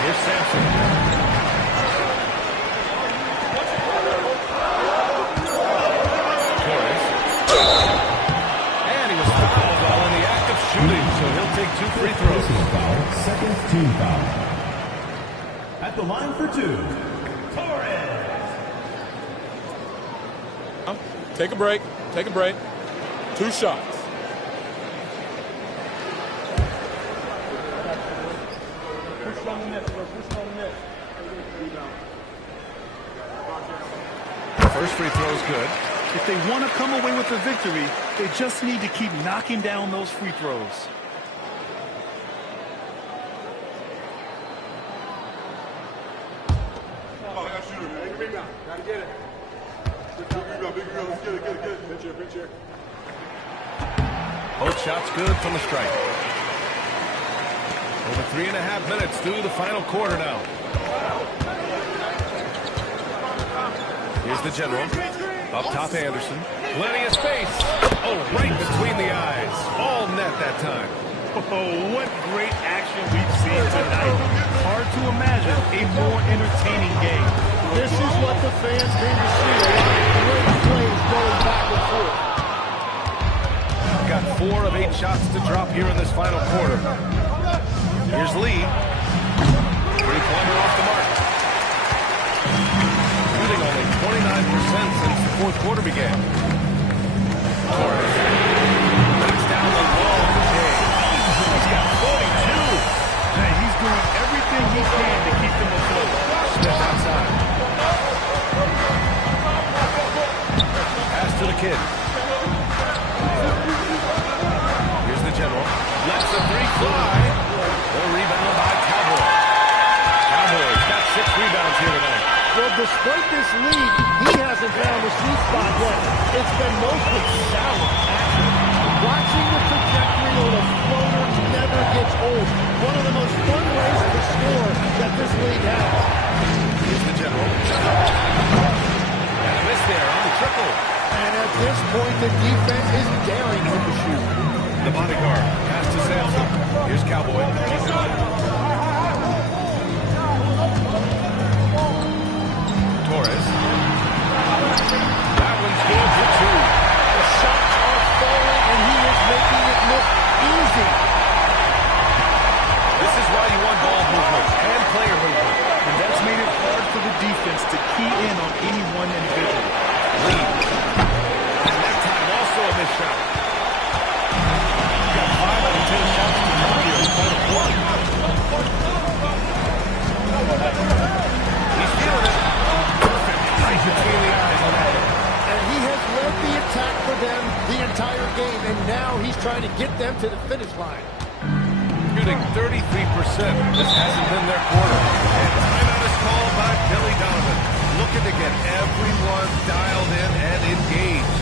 Here's Sampson. Torres. And he was fouled while in the act of shooting, so he'll take 2 free throws. Second team foul. At the line for 2, Torres. Take a break. Take a break. 2 shots. First free throw is good. If they want to come away with the victory, they just need to keep knocking down those free throws. Both shots good from the stripe. Over 3.5 minutes through the final quarter now. Here's the general. Up top, Anderson. Plenty of space. Oh, right between the eyes. All net that time. Oh, what great action we've seen tonight. Hard to imagine a more entertaining game. This is what the fans came to see. A lot of great plays going back and forth. Got 4 of 8 shots to drop here in this final quarter. Here's Lee. 3-pointer off the mark. Shooting only 29% since the fourth quarter began. Torres breaks down the wall of the game. He's got 42. Man, he's doing everything he can to keep them afloat. Smith outside. Pass to the kid. Here's the general. Lets the 3 fly. The rebound by Cowboy. Cowboy's got 6 rebounds here tonight. Well, despite this lead, he hasn't found the sweet spot yet. It's been mostly shallow action. Watching the trajectory on a floater never gets old. One of the most fun ways to score that this league has. Here's the general. And a miss there on the triple. And at this point, the defense is daring him to shoot. The bodyguard. Pass to Sampson. Here's Cowboy. game, and now he's trying to get them to the finish line. Shooting 33%. This hasn't been their quarter. And timeout is called by Billy Donovan. Looking to get everyone dialed in and engaged.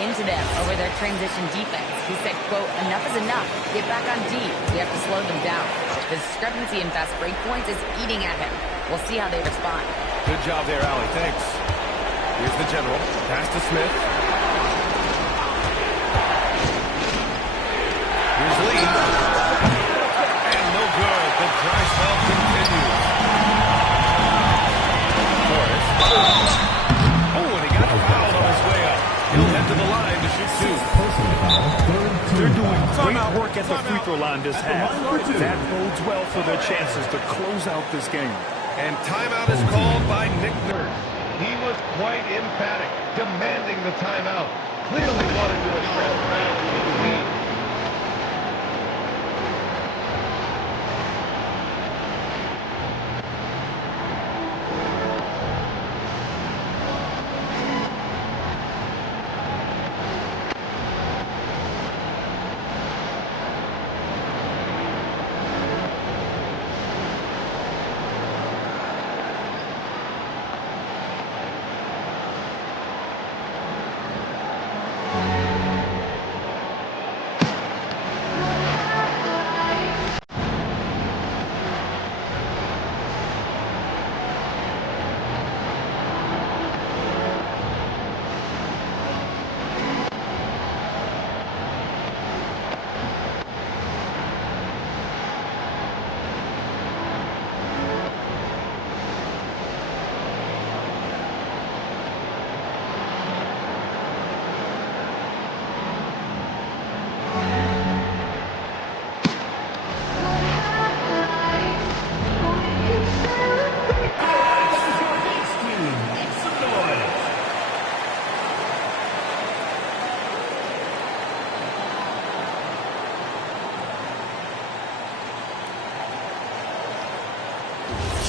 Into them over their transition defense. He said, quote, "Enough is enough. Get back on D. We have to slow them down. The discrepancy in fast break points is eating at him. We'll see how they respond." Good job there, Allie. Thanks. Here's the general. Pass to Smith. Here's Lee. And no good. The dry spell continues. Forrest. Oh, and he got fouled on his way up. He'll head to the line to shoot two. They're doing great work at the free throw line this half. That bodes well for their chances to close out this game. And timeout is called by Nick Nurse. He was quite emphatic, demanding the timeout. Clearly wanted to address the lead.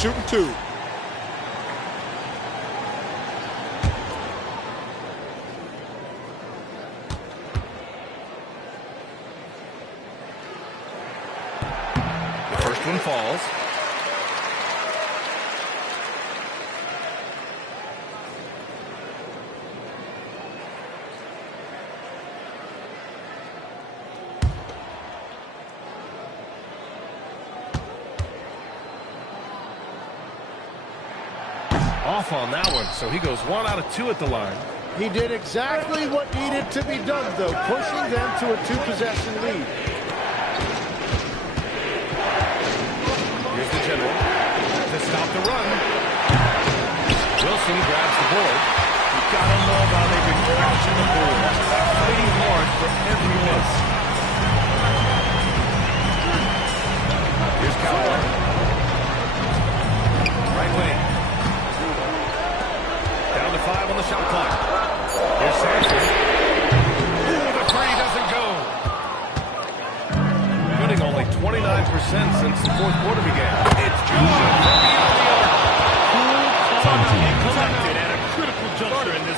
Shooting two. The first one falls. Off on that one, so he goes 1 out of 2 at the line. He did exactly what needed to be done, though, pushing them to a 2-possession lead. Here's the general to stop the run. Wilson grabs the board. You gotta love how they've been crashing the board, fighting hard for every miss. Here's Cowboy. Right wing. Down to 5 on the shot clock. Here's Sampson. Ooh, the three doesn't go. Shooting only 29% since the fourth quarter began. It's good. From beyond the arc. Cool, calm, and collected at a critical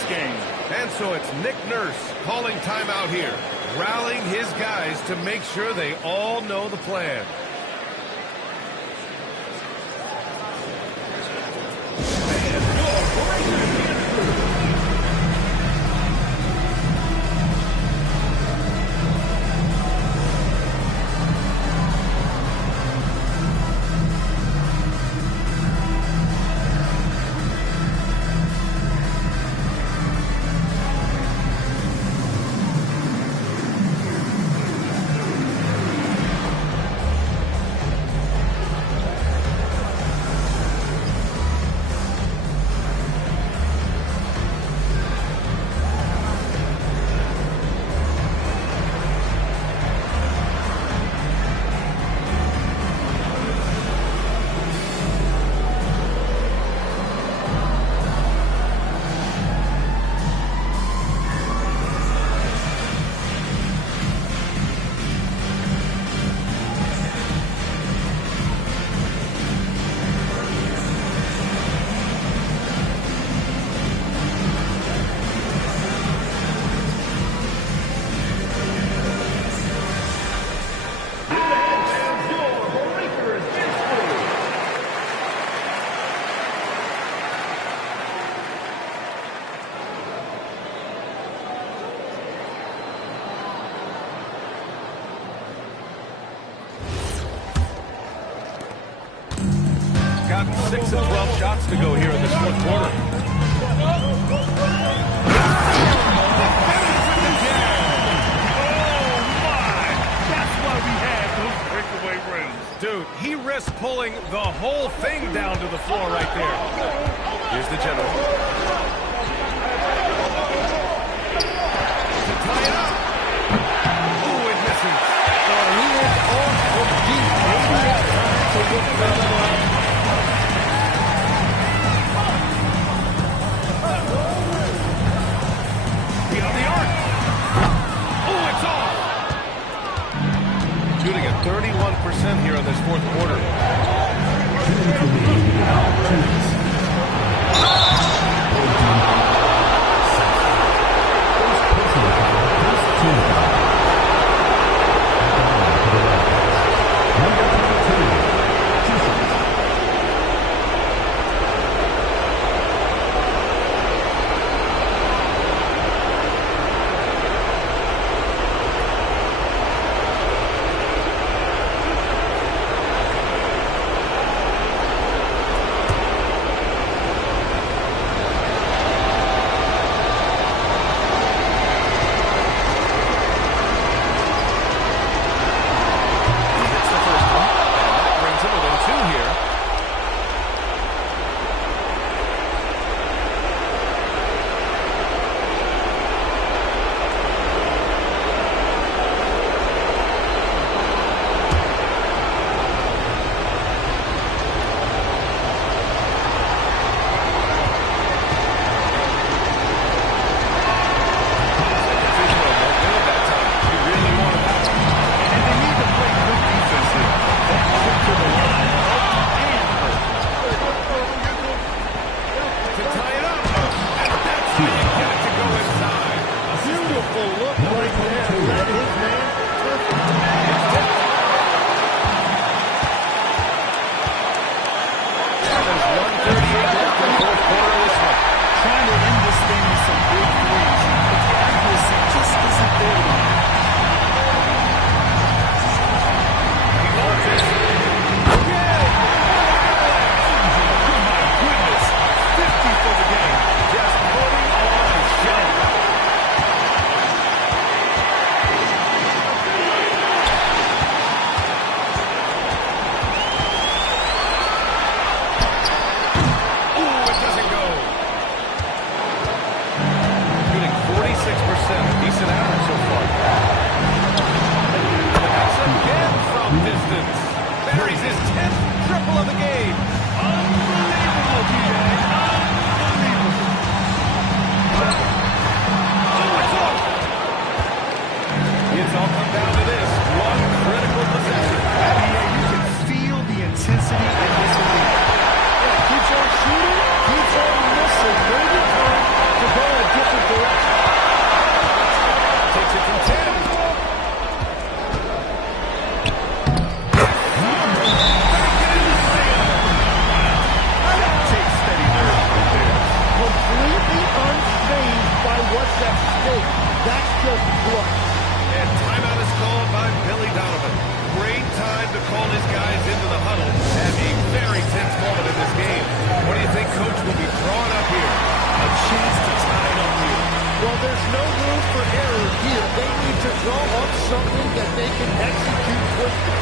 this game. And so it's Nick Nurse calling timeout here, rallying his guys to make sure they all know the plan. Got 6 of 12 shots to go here in this fourth quarter. Dude, he risked pulling the whole thing down to the floor right there. Here's the general. To tie it up. Ooh, it misses. He is off of deep. Maybe it's time to look for the line. Beyond the arc. Oh, it's off. Shooting at 31% here in this fourth quarter. mistake. That's just clutch. And timeout is called by Billy Donovan. Great time to call his guys into the huddle at a very tense moment in this game. What do you think Coach will be drawing up here? A chance to tie it up here. Well, there's no room for error here. They need to draw up something that they can execute quickly.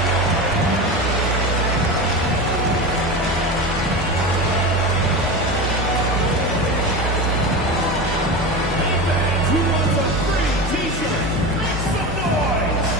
Who wants a free t-shirt? Make some noise!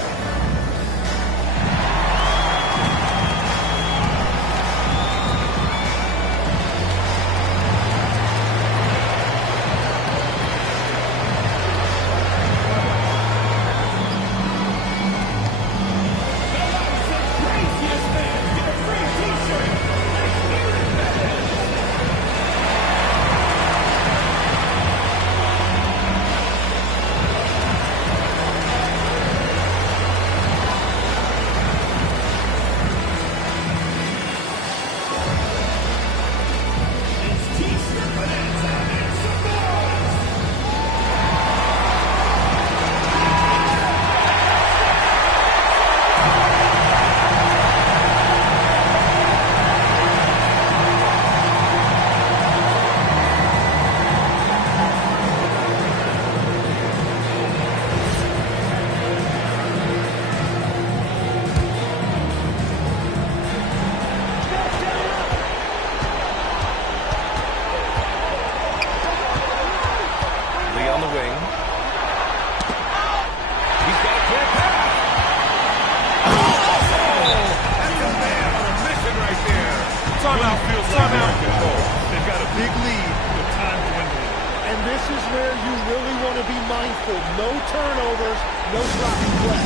No turnovers, no sloppy play.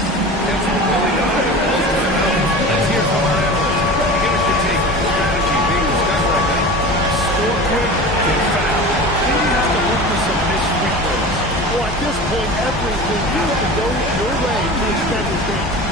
That's what Billy Donovan calls timeout. Let's hear from our analyst. Give us your take on the strategy being discussed right now. Score quick, get foul. Then you have to look for some missed free throws. Well, at this point, everything needs to go your way to extend this game.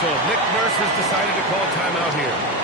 So Nick Nurse has decided to call timeout here.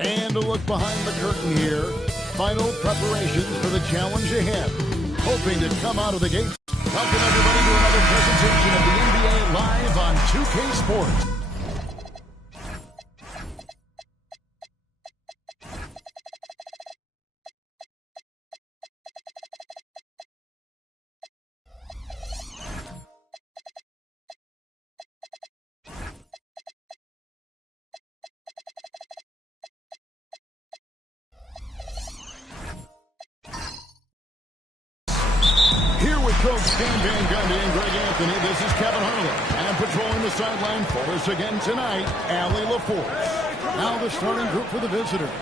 And a look behind the curtain here. Final preparations for the challenge ahead. Hoping to come out of the gates. Welcome everybody to another presentation of the NBA Live on 2K Sports. Coach Stan Van Gundy and Greg Anthony. This is Kevin Harlan. And patrolling the sideline for us again tonight, Allie LaForce. Now the starting group for the visitors.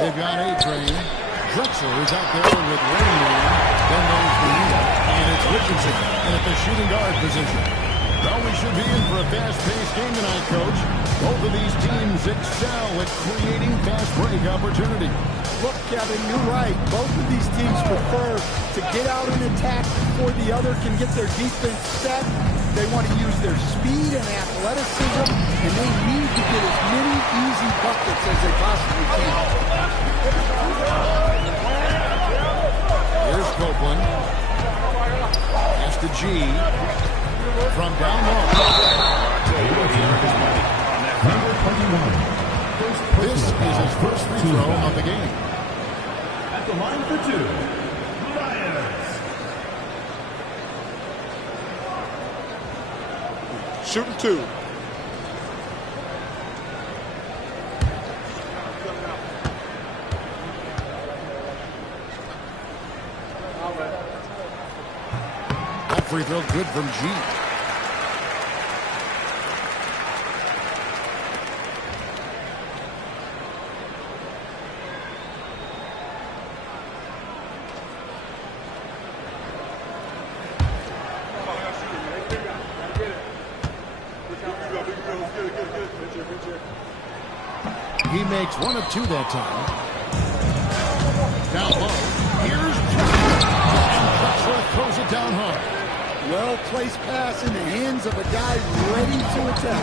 They've got A-Train. Drexler is out there with Rain Man. Then there's Bonilla. And it's Richardson. And at the shooting guard position. Well, we should be in for a fast-paced game tonight, Coach. Both of these teams excel at creating fast break opportunities. Look, Kevin, you're right. Both of these teams prefer to get out and attack before the other can get their defense set. They want to use their speed and athleticism, and they need to get as many easy buckets as they possibly can. Here's Copeland. Pass to G. From down low. Number 21. This is his first free throw of the game. At the line for two, Lions. Shooting two. That free throw good from G. He makes one of two that time. Down low. Here's Drexler. And Drexler throws it down hard. Well-placed pass in the hands of a guy ready to attack.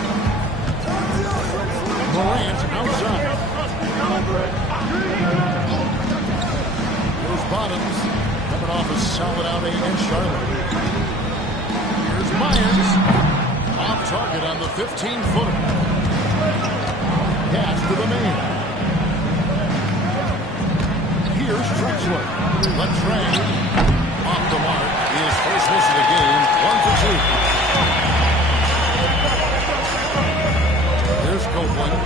Morant outside. Those Bottoms coming off a solid outing against Charlotte. Here's Myers. Off target on the 15-footer. Pass to the man. Here's Drexler. Latrell. Off the mark. His first miss of the game. 1 for 2. Here's Copeland.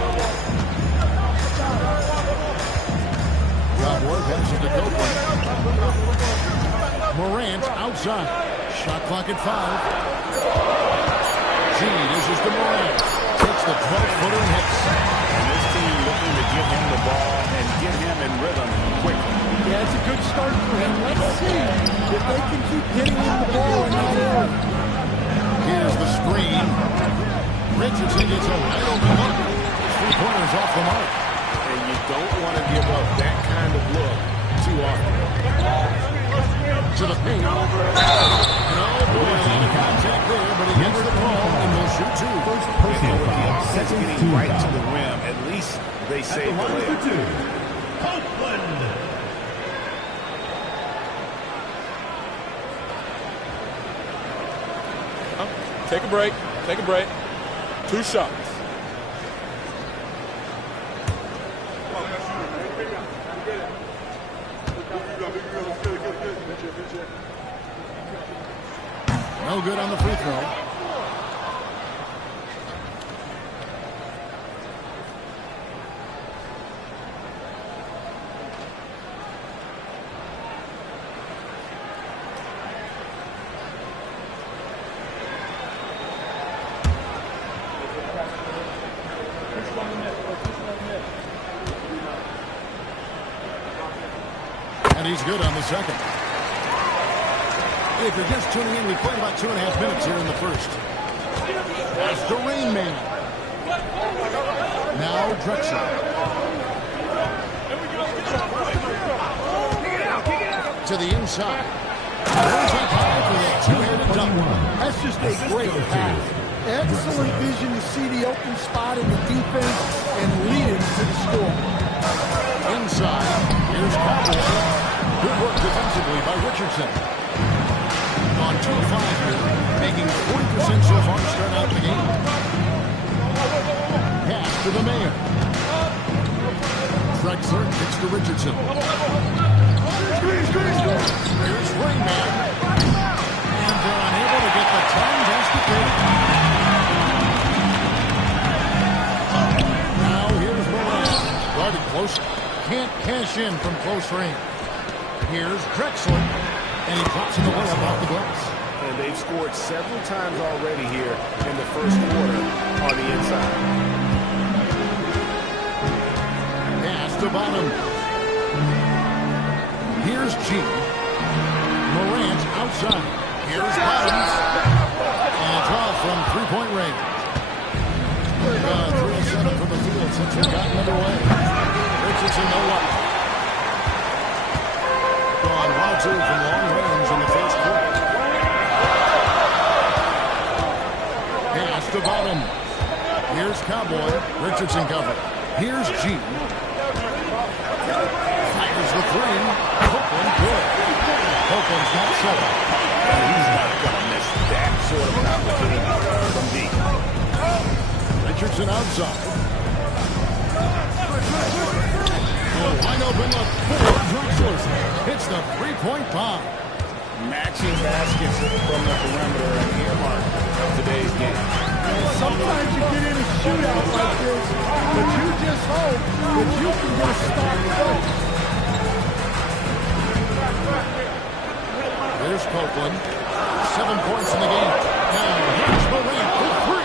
Cowboy passes to Copeland. Morant outside. Shot clock at 5. G dishes to Morant. Takes the 12-footer and hits. And this team looking to get him the ball and get him in rhythm quickly. Yeah, it's a good start for him. Let's see if they can keep hitting him the ball in that area. Here's the screen. Richardson gets a wide open look. 3 pointers off the mark. And you don't want to give up that kind of look too often. To the paint. No, boy, a lot of contact there, but he gets the ball and will shoot two. First personal foul. That's getting right to the rim. At least they saved the layup. Copeland. Take a break. Take a break. 2 shots. No good on the free throw. And he's good on the second. If you're just tuning in, we played about 2.5 minutes here in the first. That's the Rain Man. Now Drexler. To the inside. Goes up high for the two-handed dunk. That's just a great pass. Excellent vision to see the open spot in the defense and lead him to the score. Inside, here's Cowboy. Good work defensively by Richardson. On 2-5 here, making 40% so far to start out the game. Pass to the Mayor. Drexler kicks to Richardson. Here's Rainman. And they're unable to get the time just to pick. Now here's Morant. Guarded close. Can't cash in from close range. Here's Drexler. And he drops it away about the glass. And they've scored several times already here in the first quarter on the inside. Pass to Bottom. Here's G. Morant outside. Here's Bottoms. And a draw from three-point range. 3-7 from the field since we've gotten underway. Richardson no luck. Gone 1-2 from long range in the first quarter. Pass to Bottom. Here's Cowboy. Richardson covered. Here's G. Fires the three. Copeland good. Copeland's not seven. He's not going to miss that sort of opportunity from deep. Richardson outside. Wide open look for Drexler. Hits the three-point bomb. Matching baskets from the perimeter and earmark of today's game. Sometimes you get in a shootout like this, but you just hope that you can get a stop first. Here's Copeland. 7 points in the game. Now here's Morant with 3.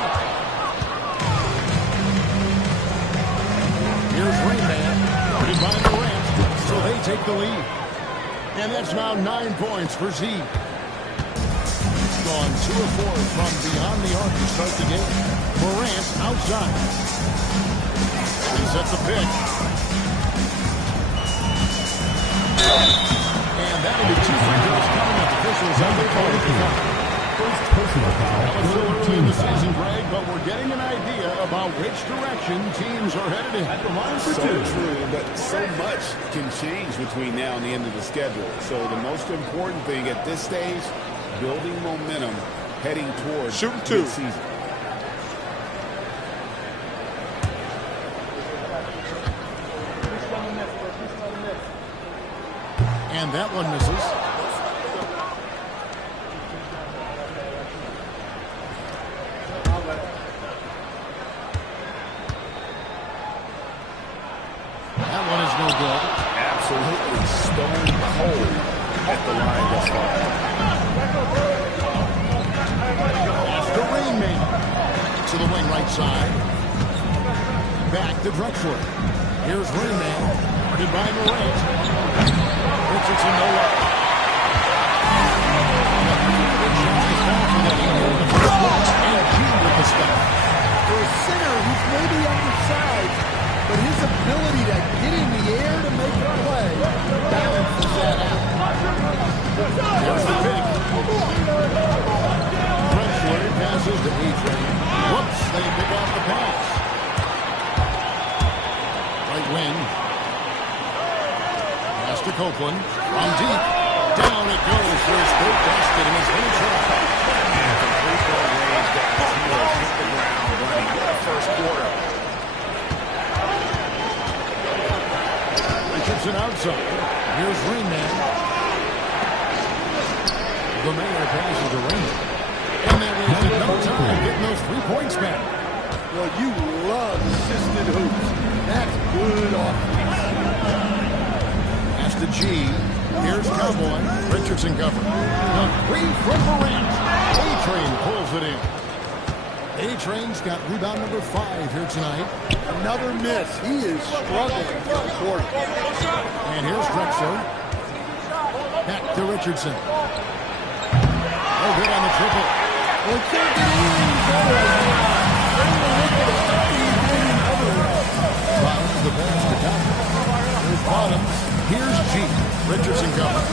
Here's Rainman. Put by Morant. So they take the lead. And that's now 9 points for Z. Gone 2 of 4 from beyond the arc to start the game. Morant outside. He sets a pick. And that'll be 2 free throws coming up. Officials on the phone. First personal foul. Well, it's still early in the season, Greg, but we're getting an idea about which direction teams are headed in. At the line for So 2. true, but so much can change between now and the end of the schedule. So the most important thing at this stage, building momentum heading towards Shooting 2. season. And that one misses. That one is no good. Absolutely stone cold at the line thus far. The Rainman to the wing right side. Back to Drexler. Here's Rainman. Goodbye Morant. Richardson no luck. And G with the stop. For a center who's maybe undersized, but his ability to get in the air to make a play balances that out. There's the pick. Drexler passes to A-Train. Whoops, they pick off the pass. Right wing. Pass to Copeland. From deep. Down it goes for his third basket in his own shot. And from three-point range, guys, he has hit the ground running. What a first quarter. Richardson outside. Here's Rainman. The Mayor passes to Rainman. And they wasted no time getting those 3 points back. Well, you love assisted hoops. That's good offense. Pass to G. Here's Cowboy. Richardson covered. The 3 from Morant. A-Train pulls it in. A-Train's got rebound number 5 here tonight. Another miss. He is struggling for the quarter. And here's Drexler. Back to Richardson. Oh, good on the triple. Well, it can't get anything better right now. Bottoms the pass to Cowboy. Here's Bottoms. Here's G. Richardson covered.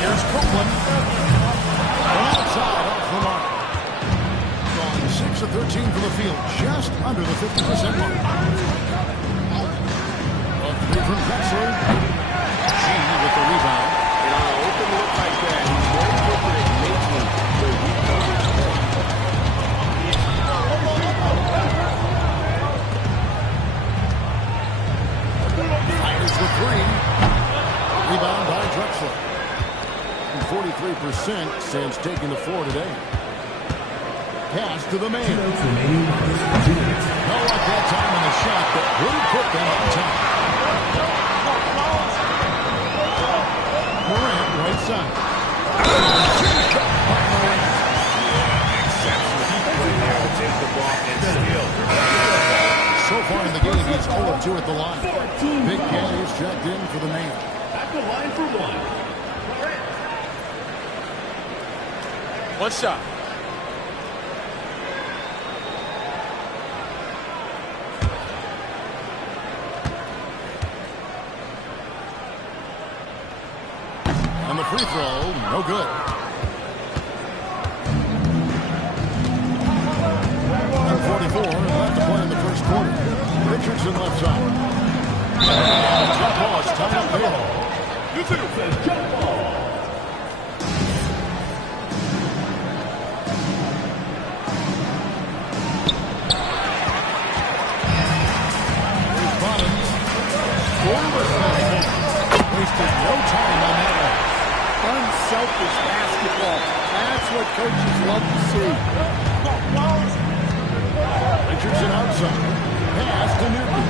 Here's Copeland. From outside off the mark. Gone the field, just under the 50% mark. A three from Drexler. G with the rebound. And on an open look like that, he's very quick at making the rebound. Fires the three. Rebound by Drexler. 43% since taking the floor today. Pass to the man. No luck that time on the shot, but wouldn't put them on top. Morant, right side. Exceptional play there to take the ball and steal. So far in the game, he's 0-2 at the line. Big Cat is checked in for the man. At the line for one. One shot. And the free throw, no good. And 44 left to play in the first quarter. Richardson left side. Jump ball is tied up there. Jump ball. Here's Bottoms. Wasted no time on that one. Unselfish basketball. That's what coaches love to see. Richardson outside. Pass to Newton.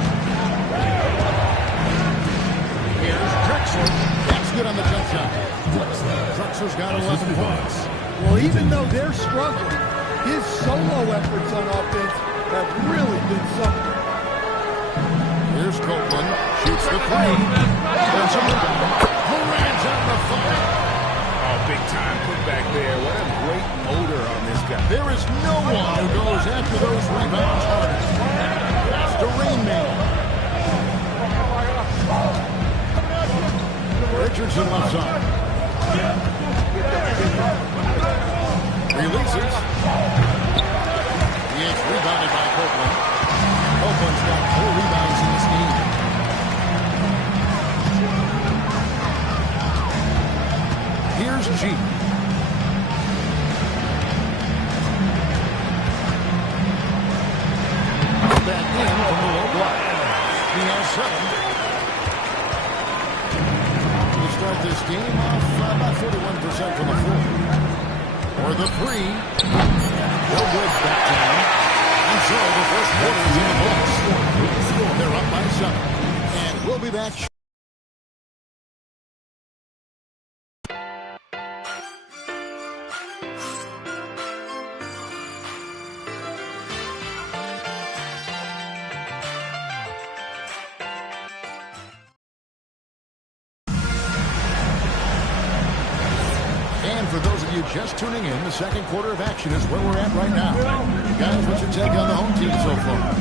Here's Drexler. That's good on the jump shot. Drexler's got 11 points. Well, even though they're struggling, his solo efforts on offense have really been something. Here's Copeland. Shoots the three. Turns him down. Morant's on the fire. Oh, big time putback there. What a great motor on this guy. There is no one who goes after those rebounds harder. That's the Rain Man. Richardson left side. Releases. He is rebounded by Copeland. Copeland's got 4 rebounds in this game. Here's G. Back in from the low block. He has 7. We start this game off about 41% from the floor. For the three. No good that time. And so the first quarter is in the books. They're up by 7. And we'll be back. And for those of you just tuning in, the second quarter of action is where we're at right now. Guys, what's your take on the home team so far?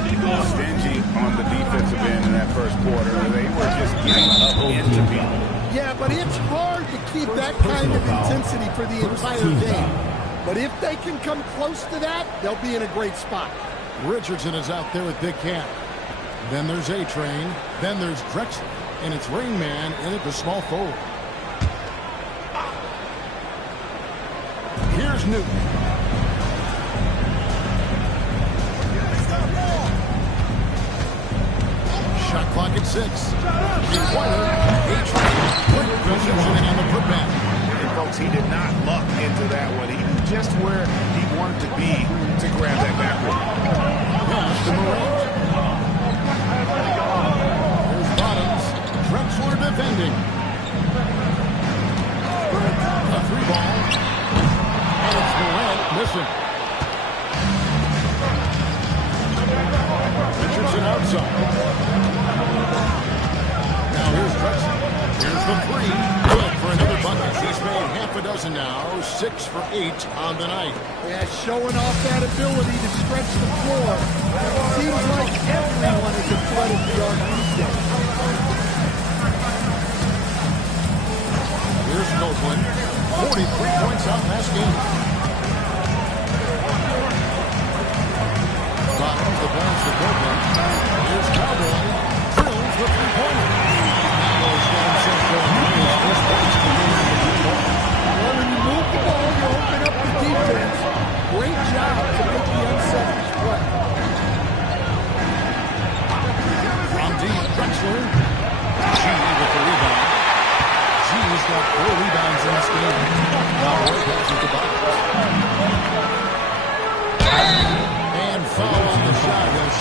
Stingy on the defensive end in that first quarter. They were just getting up into people. Yeah, but it's hard to keep that kind of intensity for the entire game. But if they can come close to that, they'll be in a great spot. Richardson is out there with Big Cat. Then there's A-Train. Then there's Drexler. And it's Rain Man in at the small forward. Here's Newton. Shot clock at 6. Three-pointer. A-Train. Richardson and the putback. And folks, he did not luck into that one. He knew just where he wanted to be to grab that backward. Pass to Morant. Here's Bottoms. Drexler defending. A three ball. And it's Morant missing. Richardson outside. Now here's Drexler. Here's the three. Good for another bucket. He's made half a dozen now. 6 for 8 on the night. Yeah, showing off that ability to stretch the floor. Seems like everyone is a threat at the arc these days. Here's Copeland. 43 points out last game.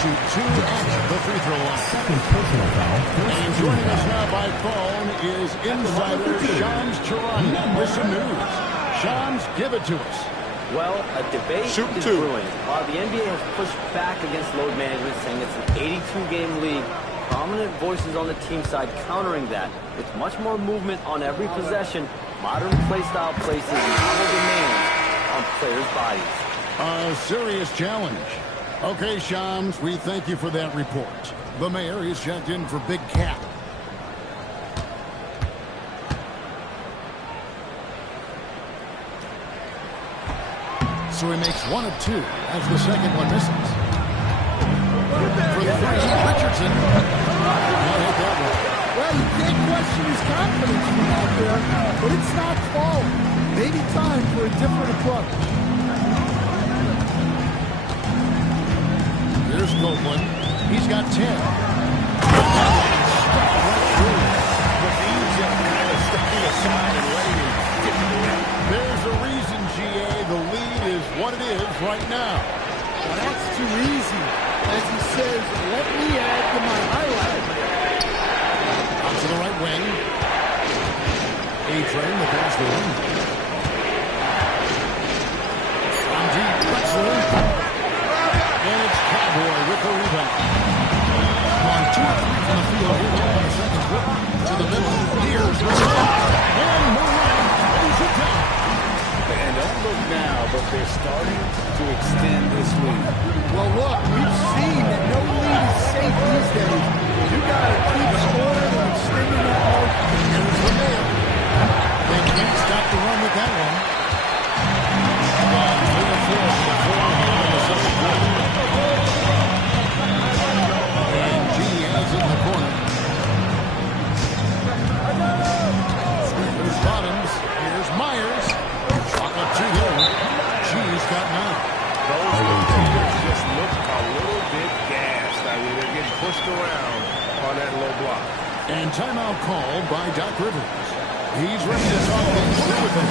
shoot 2 at the free throw line. Second personal foul. And joining us now by phone is insider Shams Charania with some news. Shams, give it to us. Well, a debate is brewing. While the NBA has pushed back against load management, saying it's an 82-game league, prominent voices on the team side countering that. With much more movement on every possession, modern play style places novel demands on players' bodies. A serious challenge. Okay, Shams, we thank you for that report. The mayor is checked in for Big Cat. So he makes 1 of 2 as the second one misses. For the three, Richardson. Now hit that one. Well, you can't question his confidence from out there, but it's not falling. Maybe time for a different approach. Here's Copeland. He's got 10. There's a reason, GA. The lead is what it is right now. Well, that's too easy. As he says, let me add to my highlight. Out to the right wing. A-Train to pass the wing. On deep, Drexler. And it's Cowboy with the rebound. On 2 or 3 from the field here in the second quarter. To the middle. Here's the shot. And Moran lays it down. And don't look now, but they're starting to extend this lead. Well, look, we've seen that no lead is safe these days. You got to keep scoring and extending that mark. And it's the mail. They can't stop the run with that one. 3-4 for the 4 in the second quarter. And G has it in the corner. Here's Bottoms. Here's Myers. Shot up 2 there. G's got 9. Those players just look a little bit gassed. I mean, they're getting pushed around on that low block. And timeout called by Doc Rivers. He's ready to talk things through with him.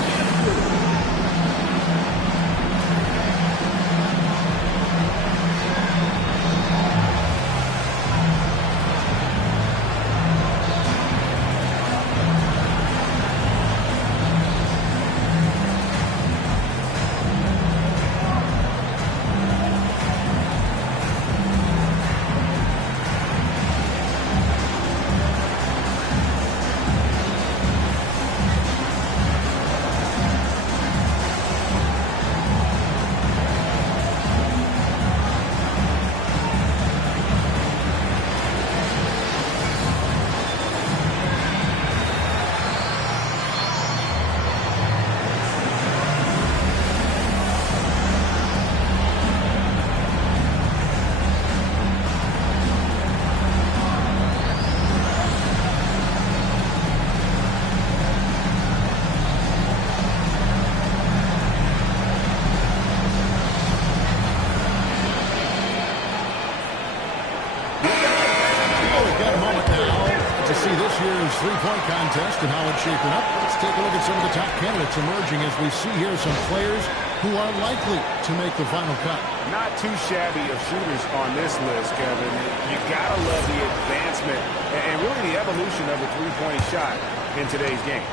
Three-point contest and how it's shaping up. Let's take a look at some of the top candidates emerging as we see here some players who are likely to make the final cut. Not too shabby of shooters on this list, Kevin. You gotta love the advancement and really the evolution of the three-point shot in today's game.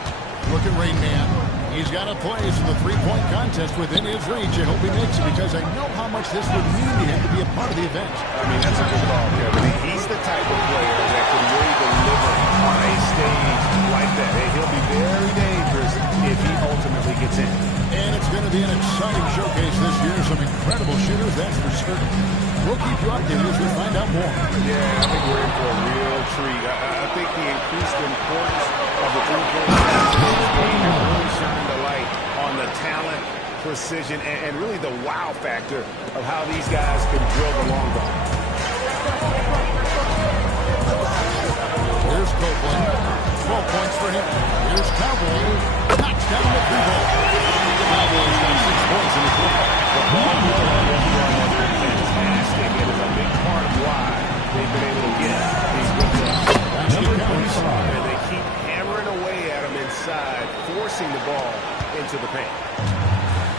Look at Rain Man. He's got a place in the three-point contest within his reach. I hope he makes it because I know how much this would mean to him to be a part of the event. I mean, that's a good call, Kevin. He's the type of player that can really deliver on a stage like that. Hey, he'll be very dangerous if he ultimately gets in. And it's going to be an exciting showcase this year. Some incredible shooters, that's for certain. We'll keep you updated as we find out more. Yeah, I think we're in for a real treat. I think the increased importance of the three-point shot really shined the light on the talent, precision, and really the wow factor of how these guys can drill the long ball. Here's Copeland. 12 points for him. Here's Cowboy. Knocks down the three ball. Cowboy's got 6 points in the quarter. The ball movement has been fantastic. It is a big part of why they've been able to get these good runs. And they keep hammering away at them inside, forcing the ball into the paint.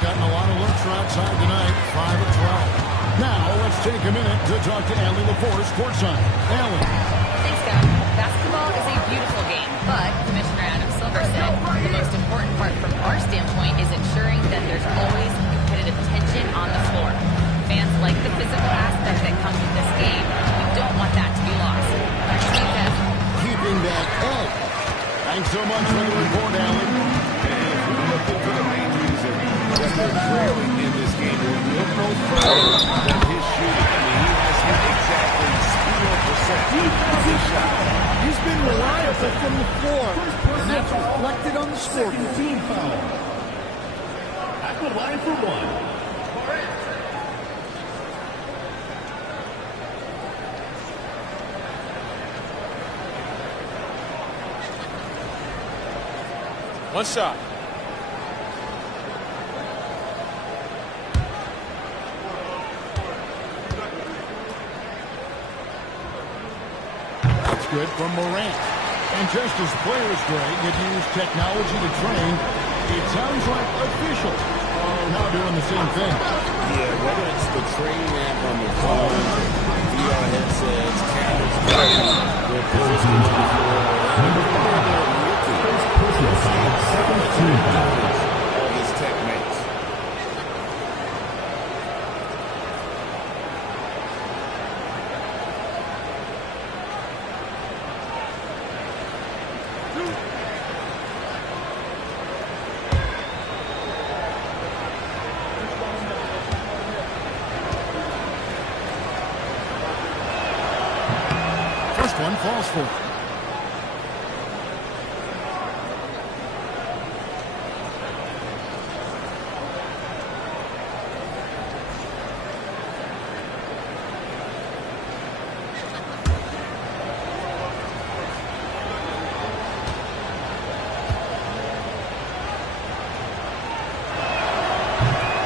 Gotten a lot of looks from outside tonight. 5 of 12. Now Let's take a minute to talk to Allie LaForce courtside. Allie. Thanks, Scott. Basketball is a beautiful game, but Commissioner Adam Silver said the most important part from our standpoint is ensuring that there's always competitive tension on the floor. Fans like the physical aspect that comes with this game. We don't want that to be lost. Back to you, Kev. Keeping that edge. Thanks so much for the report, Allie. And if we're looking for the main reason that they're trailing in this game, we'll look no further than his shooting. I mean, he has hit exactly 0% of his shot. He's been reliable from the floor, and that's reflected on the scoreboard. Team foul. At the line for one. One shot. That's good from Morant. And just as players, Greg, have used technology to train, it sounds like officials are now doing the same thing. Yeah, whether it's the training app on the phone, VR headsets, cameras, their position to the floor, Personal foul, second team foul. all this tech makes. First one falls for it.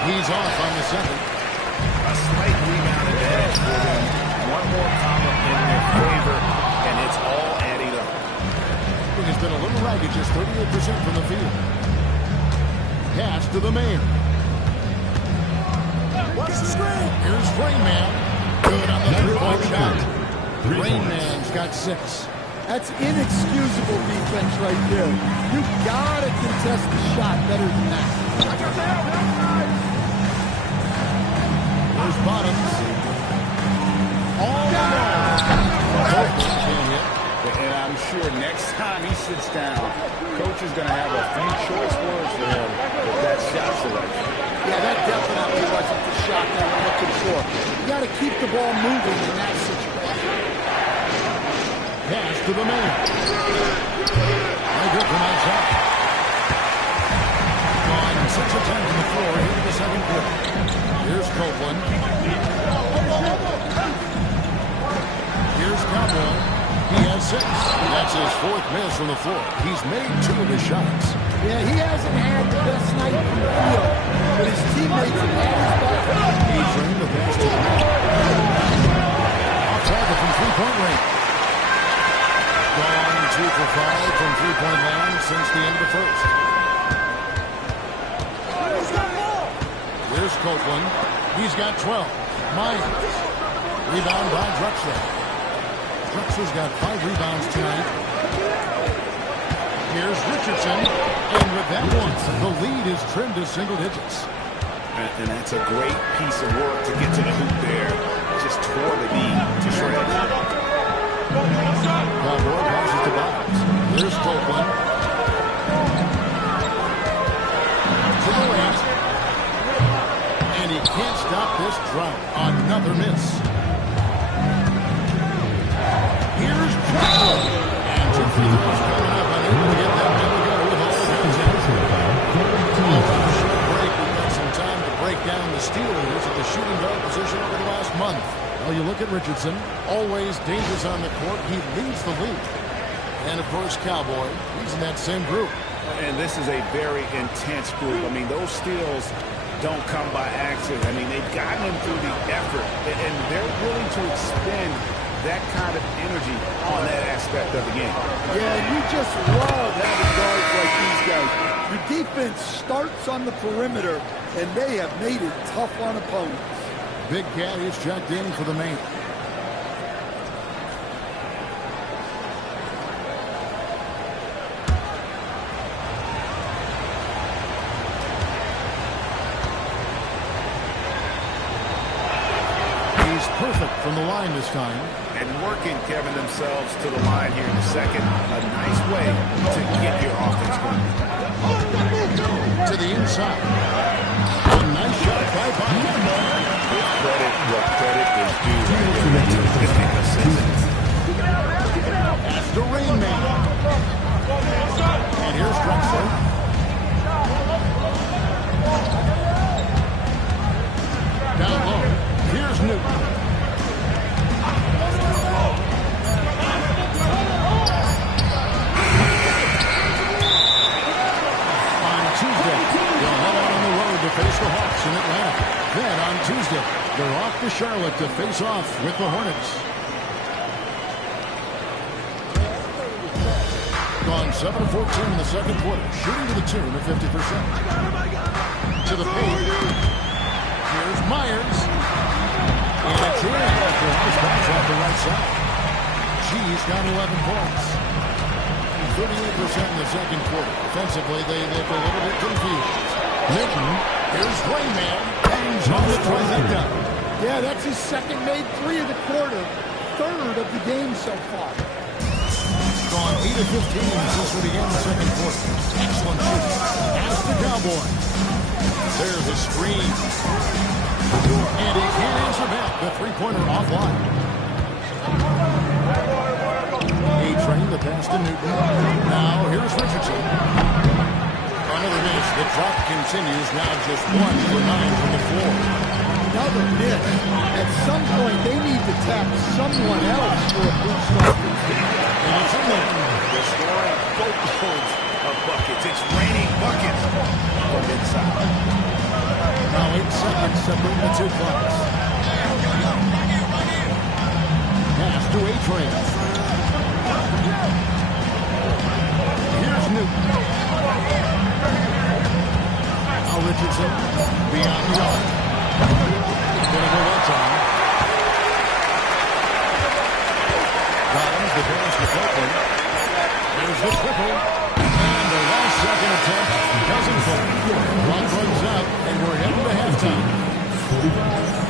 He's off on the second. A slight rebound advantage for them. One more column in their favor, and it's all adding up. It has been a little ragged, just 38% from the field. Pass to the mayor. Watch the screen. Here's Rainman. Good on the three-point shot. Rainman's got 6. That's inexcusable defense right there. You gotta contest the shot better than that. There's Bottoms. All alone. Can't hit. And I'm sure next time he sits down, coach is going to have a few choice words for him with that shot selection. Yeah, that definitely wasn't the shot they were looking for. You got to keep the ball moving in that situation. Pass to the man. Good from outside. On 6 attempts on the floor into the second quarter. Here's Copeland. Here's Cowboy. He has 6. That's his 4th miss from the floor. He's made 2 of his shots. Yeah, he hasn't had the best night from the field, but his teammates have had his back. He's trying to pass to him. Off target from three-point range. Gone 2 for 5 from three-point land since the end of the first. Here's Copeland. He's got 12. Myers. Rebound by Drexler. Drexler's got 5 rebounds tonight. Here's Richardson. And with that one, the lead is trimmed to single digits. And that's a great piece of work to get to the hoop there. Just tore the lead to shreds. Cowboy passes to Bottoms. Here's Copeland. To Morant. And he can't stop this drought. Another miss. Here's Drexler. And 2 free throws coming up. Unable to get that one to go with all the hands in. Short break. We've got some time to break down the Steelers at the shooting guard position over the last month. Well, you look at Richardson. Always dangerous on the court. He leads the league. And, of course, Cowboy. He's in that same group. And this is a very intense group. I mean, those steals don't come by accident. I mean, they've gotten them through the effort, and they're willing to expend that kind of energy on that aspect of the game. Yeah, you just love having guards like these guys. Your defense starts on the perimeter, and they have made it tough on opponents. Big Cat is checked in for the main. He's perfect from the line this time. And working, Kevin, themselves to the line here in the second. A nice way to get your offense going. To the inside. A nice shot by Bynum. Credit what credit is due right there. Terrific assist. That's the Rain Man. And here's Drexler. Down low. Here's Newton. Face the Hawks in Atlanta. Then on Tuesday, they're off to Charlotte to face off with the Hornets. Gone 7 of 14 in the second quarter, shooting to the tune of 50%. To the paint. Here's Myers. And it's in after a nice bounce off the right side. G's got 11 points. 38% in the second quarter. Defensively, they look a little bit confused. Newton, here's Rayman, bangs on the trifecta. Yeah, that's his second made three of the quarter, third of the game so far. Gone 8 of 15 since we began the second quarter. Excellent shooting. As the Cowboy. There's a screen. And he can't answer back. The three-pointer offline. A-Train, the pass to Newton. Now here's Richardson. Another miss. The drop continues. Now just 1 for 9 from the floor. Another miss. At some point, they need to tap someone else for a boost offense. And it's in there. They're scoring boatloads of buckets. It's raining buckets from inside. Now 8 seconds separate the two clocks. Pass to A-Train. Here's Newton. Richardson beyond the arc. Gonna go that time. Collins, the pass to Copeland. There's the triple. And the last second attempt doesn't fall. Clock runs out, and we're heading to halftime.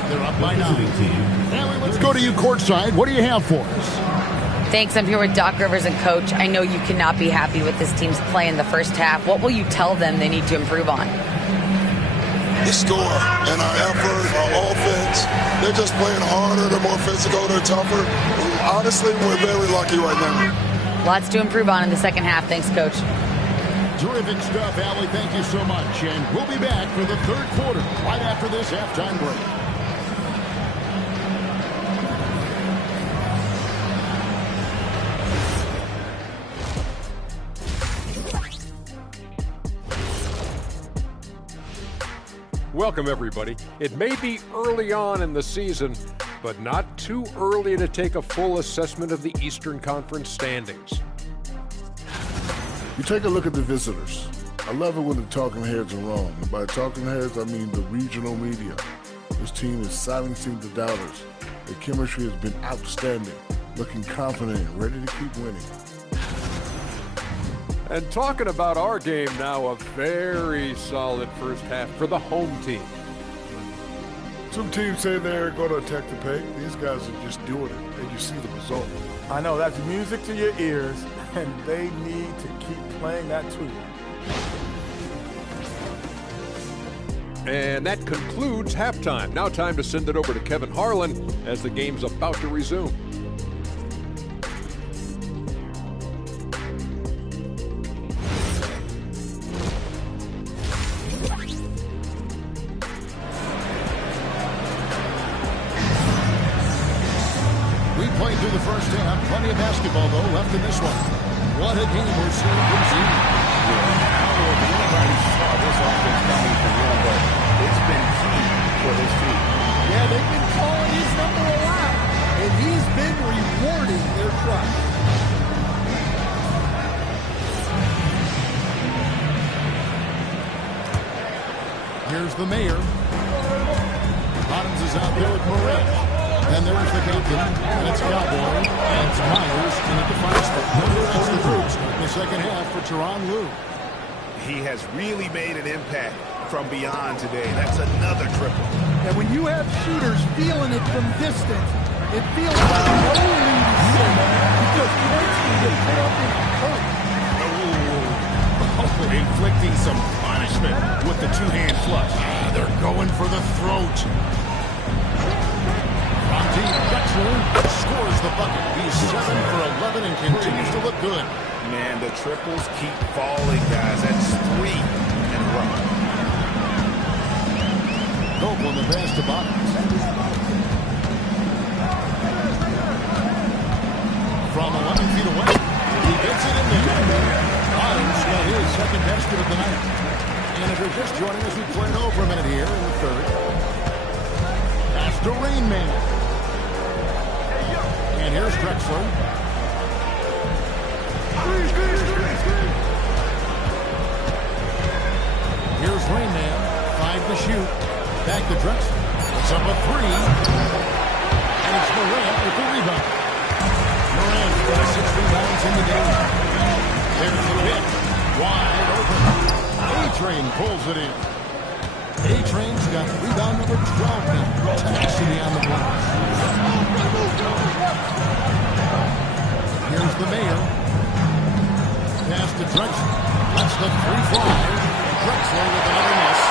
They're up by 9. Now let's go to you courtside. What do you have for us? Thanks. I'm here with Doc Rivers and Coach. I know you cannot be happy with this team's play in the first half. What will you tell them they need to improve on? The score and our effort, our offense, they're just playing harder, they're more physical, they're tougher. Honestly, we're very lucky right now. Lots to improve on in the second half. Thanks, Coach. Terrific stuff, Allie. Thank you so much. And we'll be back for the third quarter right after this halftime break. Welcome, everybody. It may be early on in the season, but not too early to take a full assessment of the Eastern Conference standings. You take a look at the visitors. I love it when the talking heads are wrong. And by talking heads, I mean the regional media. This team is silencing the doubters. Their chemistry has been outstanding, looking confident and ready to keep winning. And talking about our game now, a very solid first half for the home team. Some teams say they're going to attack the paint. These guys are just doing it, and you see the result. I know, that's music to your ears, and they need to keep playing that tune. And that concludes halftime. Now time to send it over to Kevin Harlan as the game's about to resume. Played through the first half. Plenty of basketball, though, left in this one. What a game we're seeing from Z. I don't know if anybody saw this offense coming from him, but it's been key for his team. Yeah, they've been calling his number a lot, and he's been rewarding their trust. Here's the mayor. Bottoms is out there with Morant. And there's the captain, and it's Cowboy, and it's Myers in at the 5 spot. That's the group starting the second half for Tyronn Lue. He has really made an impact from beyond today. That's another triple. And when you have shooters feeling it from distance, it feels like no lead is safe because points can get put up in hurt. Inflicting some punishment with the two-hand flush. They're going for the throat. Monty Drexler scores the bucket. He's 7 for 11 and continues to look good. Man, the triples keep falling, guys. That's 3 in a row. Copeland the pass to Bottoms. From 11 feet away, he gets it in there. Bottoms got his second basket of the night. And if you're just joining us, we played over a minute here in the third. Pass to Rain Man. And here's Drexler. Here's Rain Man. 5 to shoot. Back to Drexler. It's up a 3. And it's Morant with the rebound. Morant got 6 rebounds in the game. There's the pick. Wide open. A-Train pulls it in. A-Train's got rebound number 12 now. Tenacity on the block. Here's the Mayor. Pass to Drexler. That's the 3-fly. Drexler with another miss.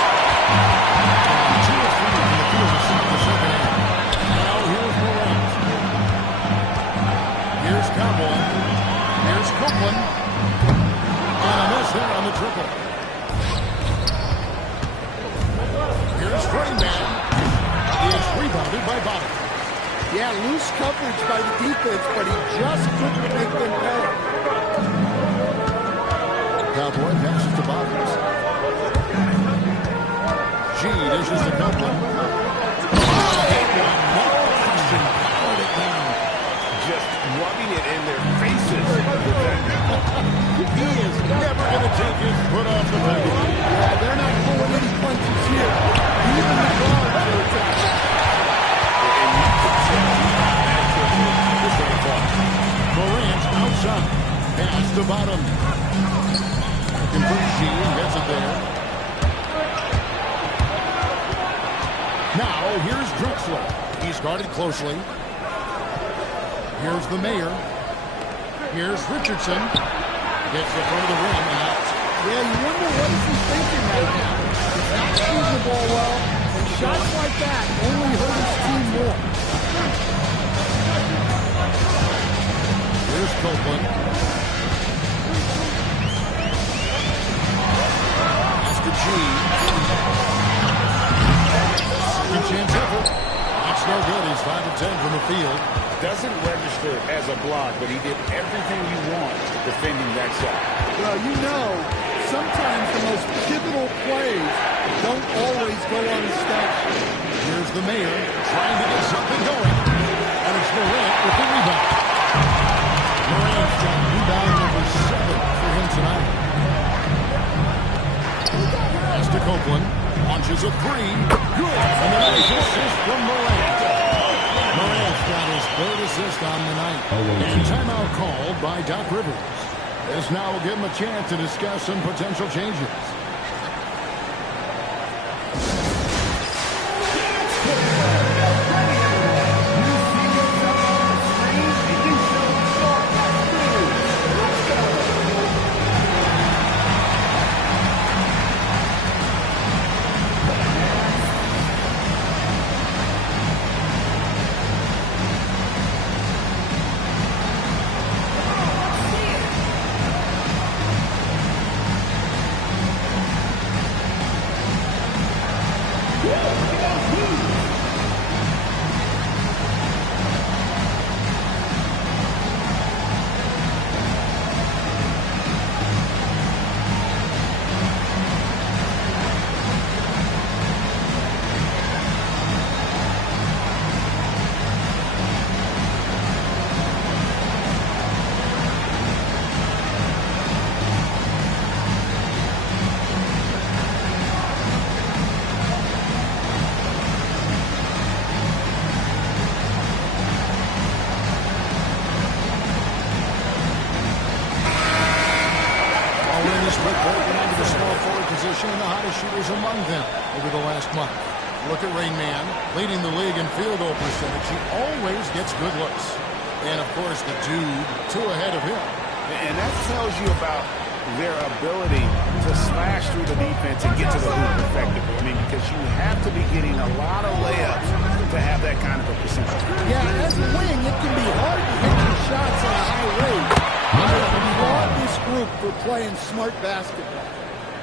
2 of 3 from the field to start the second half. Now here's Morant. Here's Cowboy. Here's Copeland. And a miss there on the triple. Here's Rain Man. He is rebounded by Bottoms. Yeah, loose coverage by the defense, but he just couldn't make them pay. Cowboy passes to Bottoms. G dishes to Copeland. No question. Powered it down. Just rubbing it in their faces. He is never going to take his foot off the pedal. Yeah, they're not pulling any punches here. Even the guards are attacking. Morant outside. Pass to Bottoms. Looking for G and gets it there. Now here's Drexler. He's guarded closely. Here's the Mayor. Here's Richardson. Gets the front of the rim and out. Yeah, you wonder what is he thinking right now. He's not shooting the ball well, and shots like that only hurt his team more. Here's Copeland. That's to G. Second chance effort. That's no good. He's 5 of 10 from the field. Doesn't register as a block, but he did everything you want defending that shot. Well, you know, sometimes the most pivotal plays don't always go on the stat sheet. Here's the Mayor trying to get something going. And it's Morant with the rebound. Morant's got rebound number 7 for him tonight. Pass to Copeland. Launches a 3. Good. And the nice assist from Morant. Morant's got his 3rd assist on the night. And timeout called by Doc Rivers. This now will give him a chance to discuss some potential changes. finishing the hottest shooters among them over the last month. Look at Rain Man, leading the league in field goal percentage. He always gets good looks. And, of course, the dude 2 ahead of him. And that tells you about their ability to smash through the defense and get to the hoop effectively. I mean, because you have to be getting a lot of layups to have that kind of a percentage. Yeah, as a wing, it can be hard to hit your shots at a high rate. I applaud this group for playing smart basketball.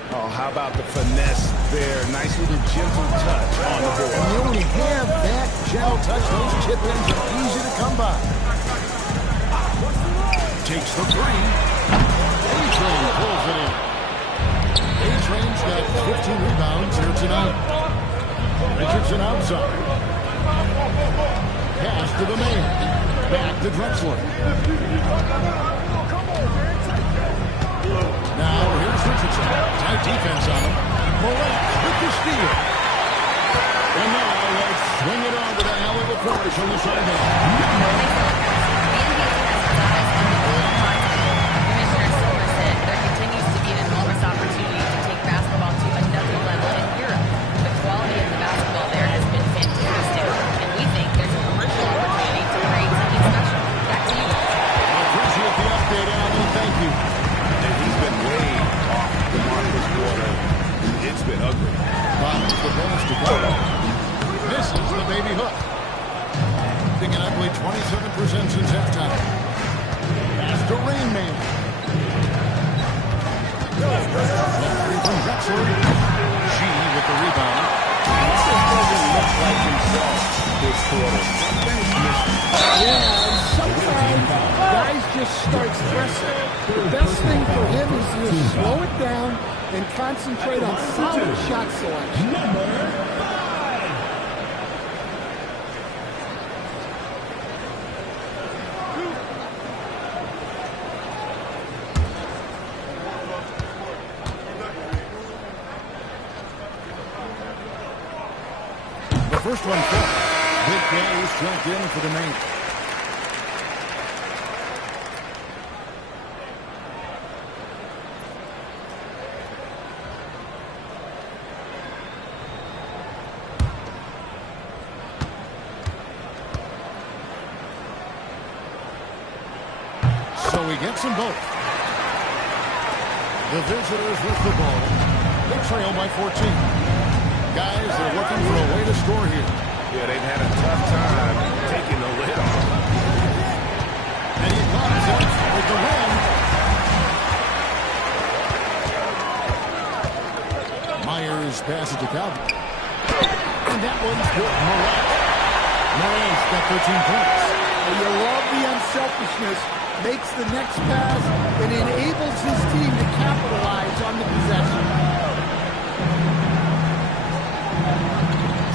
Oh, how about the finesse there? Nice little gentle touch on the board. And you only have that gentle touch. Those chip-ins are easy to come by. Takes the 3. A-Train pulls it in. A-Train's got 15 rebounds here tonight. Richardson outside. Pass to the man. Back to Drexler. Now here's Richardson. Tight defense on him. Morant with the steal. And now let's swing it on with a hell of a finish on the sideline. It's been ugly. Finds the pass to go. Misses the baby hook. Picking up only 27% since halftime. Pass to Rain Man. Three from Drexler. G with the rebound. This doesn't look like himself this quarter. Something's missing. Yeah, and sometimes guys just start stressing. The best thing for him is to slow it down and concentrate on solid shot selection. Number 5. The first one fell. Big play struck in for the main. So he gets them both. The visitors with the ball. They trail by 14. Guys are looking for a way to score here. Yeah, they've had a tough time taking the lid off. And he comes up with the win. Myers passes to Calvin. And that one's good. Morant's got 13 points. You love the unselfishness. Makes the next pass and enables his team to capitalize on the possession.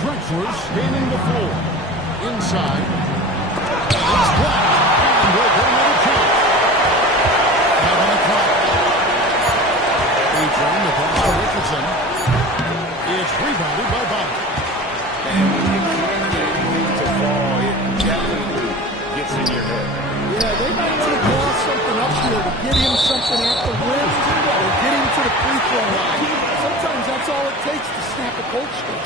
Drexler standing the floor. Inside. It's blocked. And we'll get another chance. 5 on the clock. A-Train, the pass to Richardson. It's rebounded by Bobby. And when you can't get anything to fall, it definitely gets in your head. Yeah, they might draw something up here to get him something at the rim or get him to the free throw line. Sometimes that's all it takes to snap a cold streak.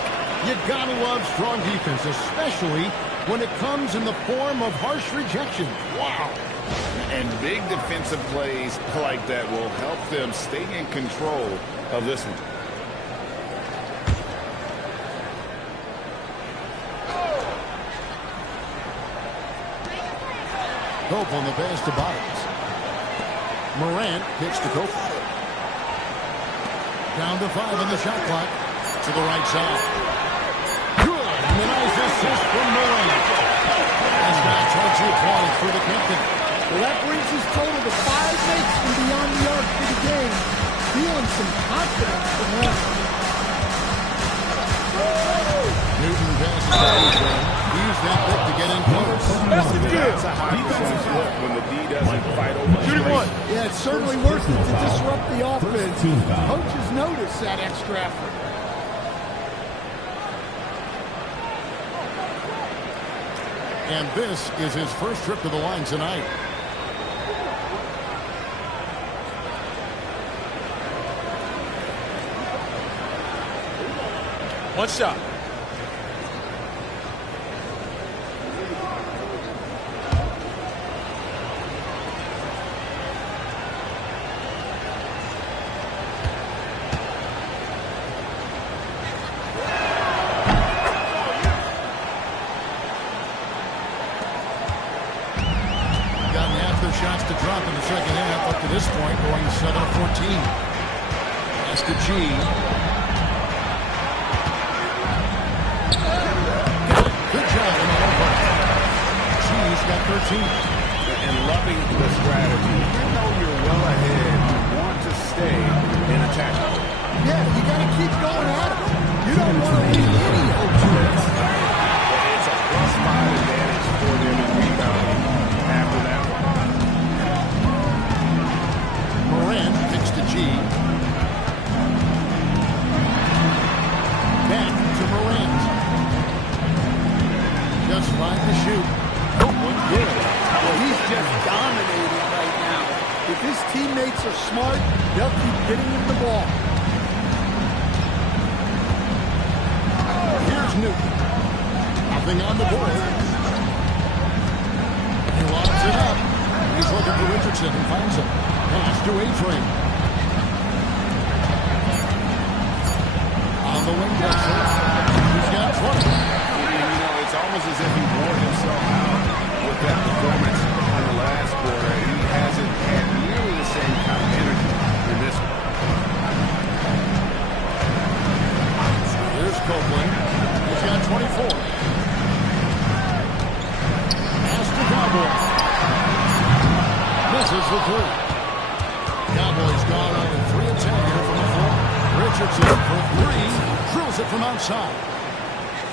You gotta love strong defense, especially when it comes in the form of harsh rejection. Wow. And big defensive plays like that will help them stay in control of this one. Cope on the pass to Bottoms. Morant kicks to Cope. Down to 5 on the shot clock. To the right side. Good. And a nice assist from Morant. That's got 20 points for the captain. Well, that brings his total to 5 makes from beyond the arc for the game. Feeling some confidence from him. Newton passes to A-Train. Use that pick to get in close. That's a high percentage look when the D doesn't fight over straight. Yeah, it's certainly worth it to disrupt the offense. Coaches notice that extra effort. And this is his first trip to the line tonight. One shot. Shots to drop in the second half up to this point, going 7-14. That's the G. Good job in the over. G's got 13. And loving the strategy. Even though you're well ahead, you want to stay in attack. Yeah, you got to keep going at it. You don't want to leave any open. It's a +5 advantage for them in rebounding after that one. Morant kicks to G. Back to Morant. Just fine to shoot. Oh, good. Well, he's just dominating right now. If his teammates are smart, they'll keep getting him the ball. Here's Newton. Nothing on the board. He lobs it up. He's looking for Richardson. He finds him. Pass to A-Train. On the wing pressure. He's got 20. It's almost as if he wore himself out with that performance in the last quarter. He hasn't had nearly the same kind of energy in this one. Here's Copeland. He's got 24. Pass to Cowboy. Misses the three. Cowboys gone only 3 of 10 here from the floor. Richardson for 3. Drills it from outside.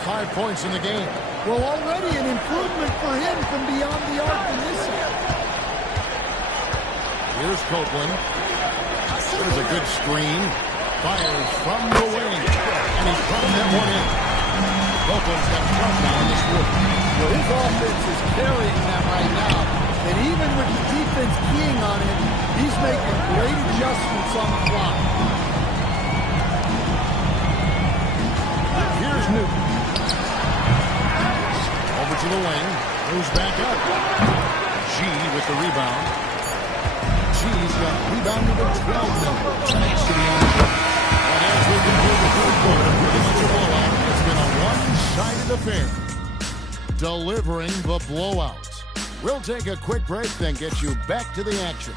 5 points in the game. Well, already an improvement for him from beyond the arc in this one. Here's Copeland. There's a good screen. Fires from the wing. And he's putting that one in. Copeland's got front now in this work. Well, his offense is carrying them right now. And even with the defense keying on him, he's making great adjustments on the fly. Here's Newton. Over to the wing. Moves back up. G with the rebound. G's got rebound number 12 now. Thanks to the action. And as we conclude the third quarter, pretty much a blowout. It's been a one-sided affair. Delivering the blowout. We'll take a quick break, then get you back to the action.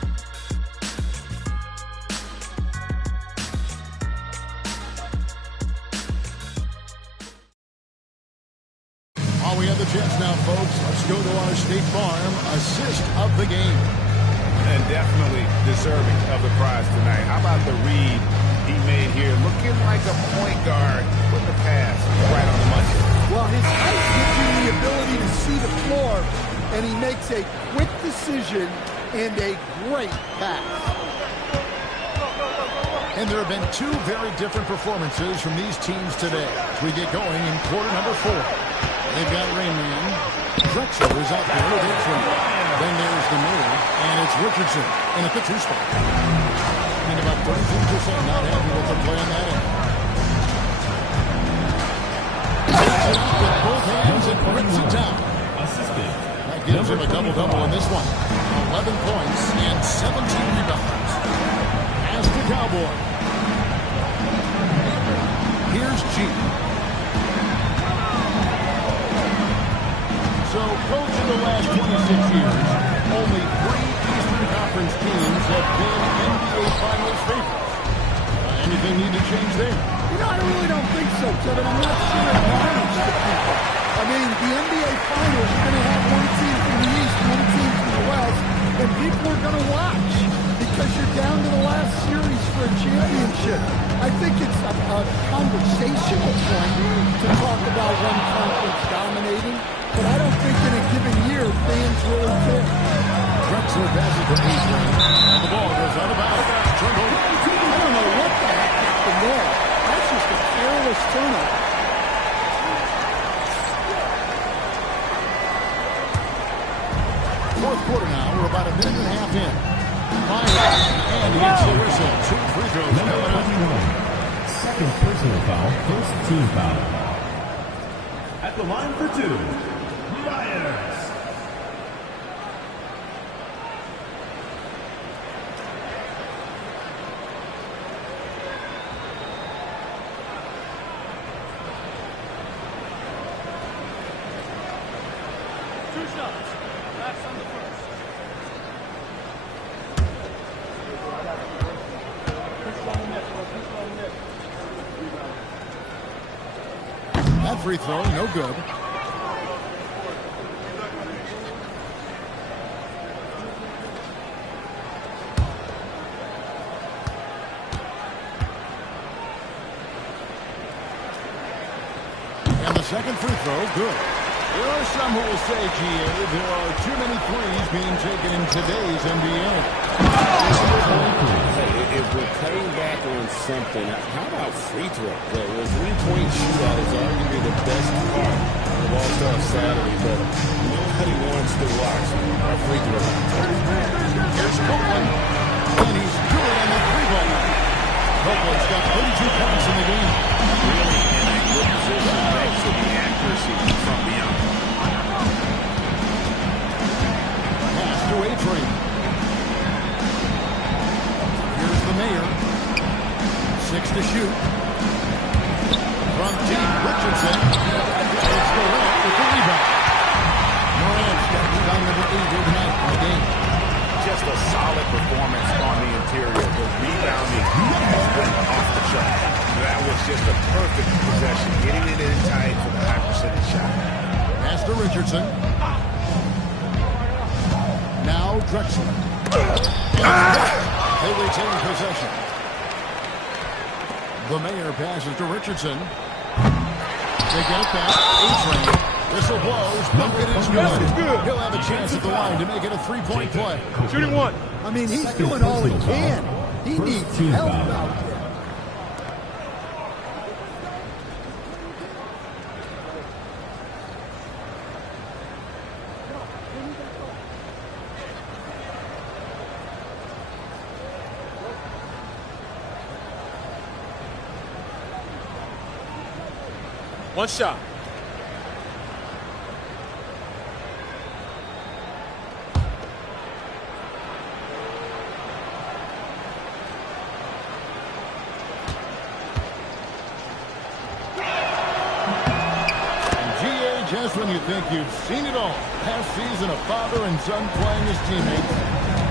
While we have the chance now, folks, let's go to our State Farm assist of the game. And definitely deserving of the prize tonight. How about the read he made here? Looking like a point guard with the pass right on the money. Well, his height gives him the ability to see the floor, and he makes a quick decision and a great pass. And there have been 2 very different performances from these teams today as we get going in quarter number 4. They've got Rainman. Drexler is out there with A-Train. Then there's the mirror, and it's Richardson in at the 2 spot. And about 33% not happy with the play on that end. Takes it up with both hands and brings it down. That gives him a double-double in this one. 11 points and 17 rebounds. As the Cowboy. Here's G. So, coach, in the last 26 years, only 3 Eastern Conference teams have been NBA Finals favorites. Anything need to change there? You know, I really don't think so, Kevin. I'm not sure it matters to people. I mean, the NBA Finals are going to have one team from the East, one team from the West, and people are going to watch because you're down to the last series for a championship. I think it's a conversational point to talk about one conference dominating, but I don't think in a given year fans really care. Drexler passes to A-Train, and the ball goes out of bounds. Turned over. I don't know what the heck happened there. That's just a careless turnover. Fourth quarter now. We're about a minute and a half in. Myers, and he gets the whistle. 2 free throws coming up. Second personal foul, first team foul. At the line for two, Myers. That free throw, no good. And the second free throw, good. There are some who will say, GA, there are too many threes being taken in today's NBA. If we're cutting back on something, how about free throw? The three-point shootout is arguably the best part of All-Star Saturday, but nobody wants to watch our free throw. Here's Copeland, and he's good on the three-ball. Copeland's got 32 points in the game. Really in a good position thanks to the accuracy from beyond. Pass to A-Train. Here's the Mayor. 6 to shoot. From deep, Richardson. It's Morant with the rebound. Morant's got rebound number 8 here tonight in the game. Just a solid performance on the interior. The rebounding has been off the chart. That was just a perfect possession, getting it in tight for the high percentage shot. Pass to Richardson. Now Drexler. They retain possession. The Mayor passes to Richardson. They get it back. A-Train. Whistle blows. Bucket is good. He'll have a chance at the line to make it a three-point play. Shooting one. I mean, he's doing all he can. He needs help out there. One shot. Just when you think you've seen it all, past season of father and son playing as teammates,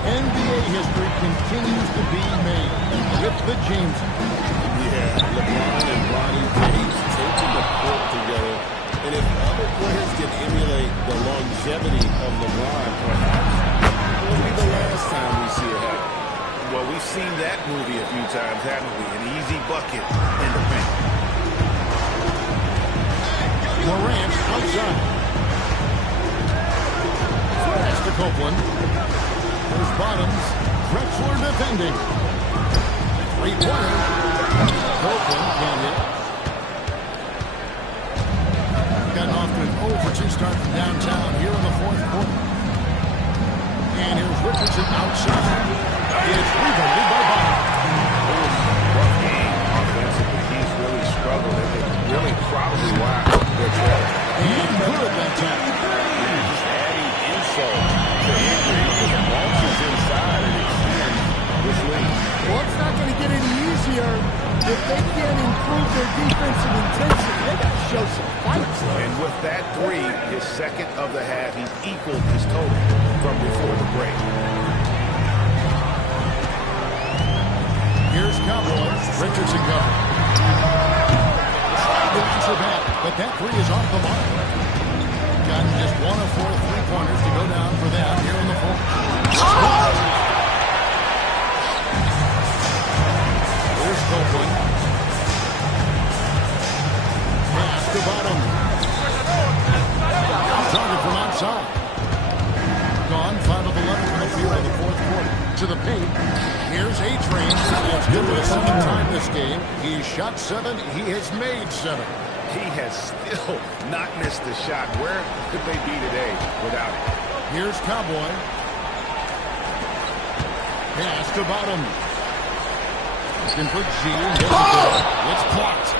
NBA history continues to be made with the Jamesons. Yeah, LeBron and Bronny James taking the court together. And if other players can emulate the longevity of LeBron, perhaps it will be the last time we see it happen. Well, we've seen that movie a few times, haven't we? An easy bucket in the paint. Morant outside. Pass to Copeland. There's Bottoms. Drexler defending. Three-pointer. Copeland can't hit. Gotten off to an 0-for-2 start from downtown here in the fourth quarter. And here's Richardson outside. It's rebounded by Bottoms. Rough game offensively. He's really struggled. And really probably why they're trailing. And good that time. Yeah, just adding insult to injury because the ball is inside and extends this lead. Well, it's not going to get any easier if they can't improve their defensive intensity. They got to show some fight. And with that three, his second of the half, he's equaled his total from before the break. Here's Cowboys. Richardson covered. Are back, but that three is off the mark. Gotten just 1 of 4 three-pointers to go down for them here in the fourth. Here's Copeland. Pass to Bottom. Target from outside. Gone 5 of 11 from the field in the fourth quarter. To the paint. Here's A-Train. It's good for the second time this game. He's shot 7. He has made 7. He has still not missed the shot. Where could they be today without it? Here's Cowboy. Pass to Bottom. Looking for G. It's blocked.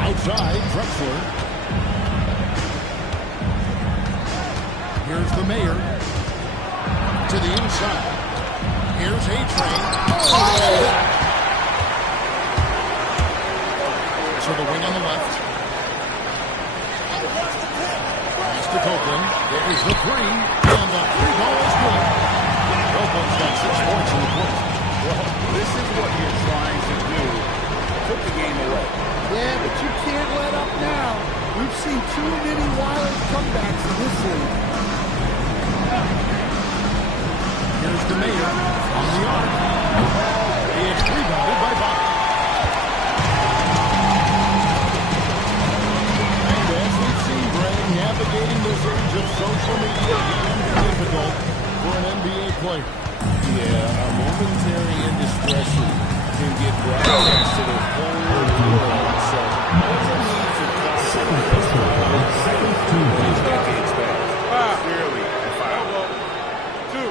Outside, Drexler. Here's the Mayor. To the inside. Here's A-Train. To the wing on the left. Pass to Copeland. There's the three. And the three ball is good. Copeland's got 6 points in the quarter. Well, this is what you're trying to do. Took the game away. Yeah, but you can't let up now. We've seen too many wild comebacks in this league. Here's the Mayor on the arc. It's rebounded by Bob. And as we've seen, Greg, navigating this age of social media can be difficult for an NBA player. Yeah, a momentary indiscretion can get broadcast to the whole world. So, what's the need to these decades back? Clearly, a foul. 2.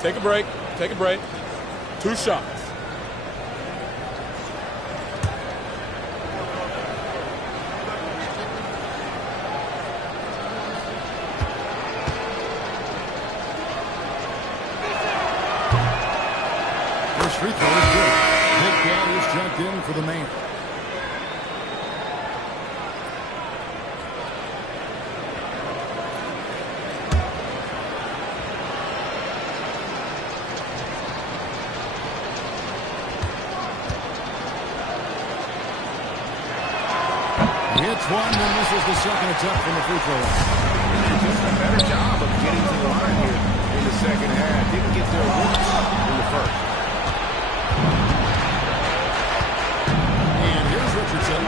Take a break. Take a break. 2 shots. First free throw is good. Big Cat is checked in for the man. Hits one, and this is the second attempt from the free throw line. Just a better job of getting to the line here in the second half. Didn't get there once in the first. And here's Richardson.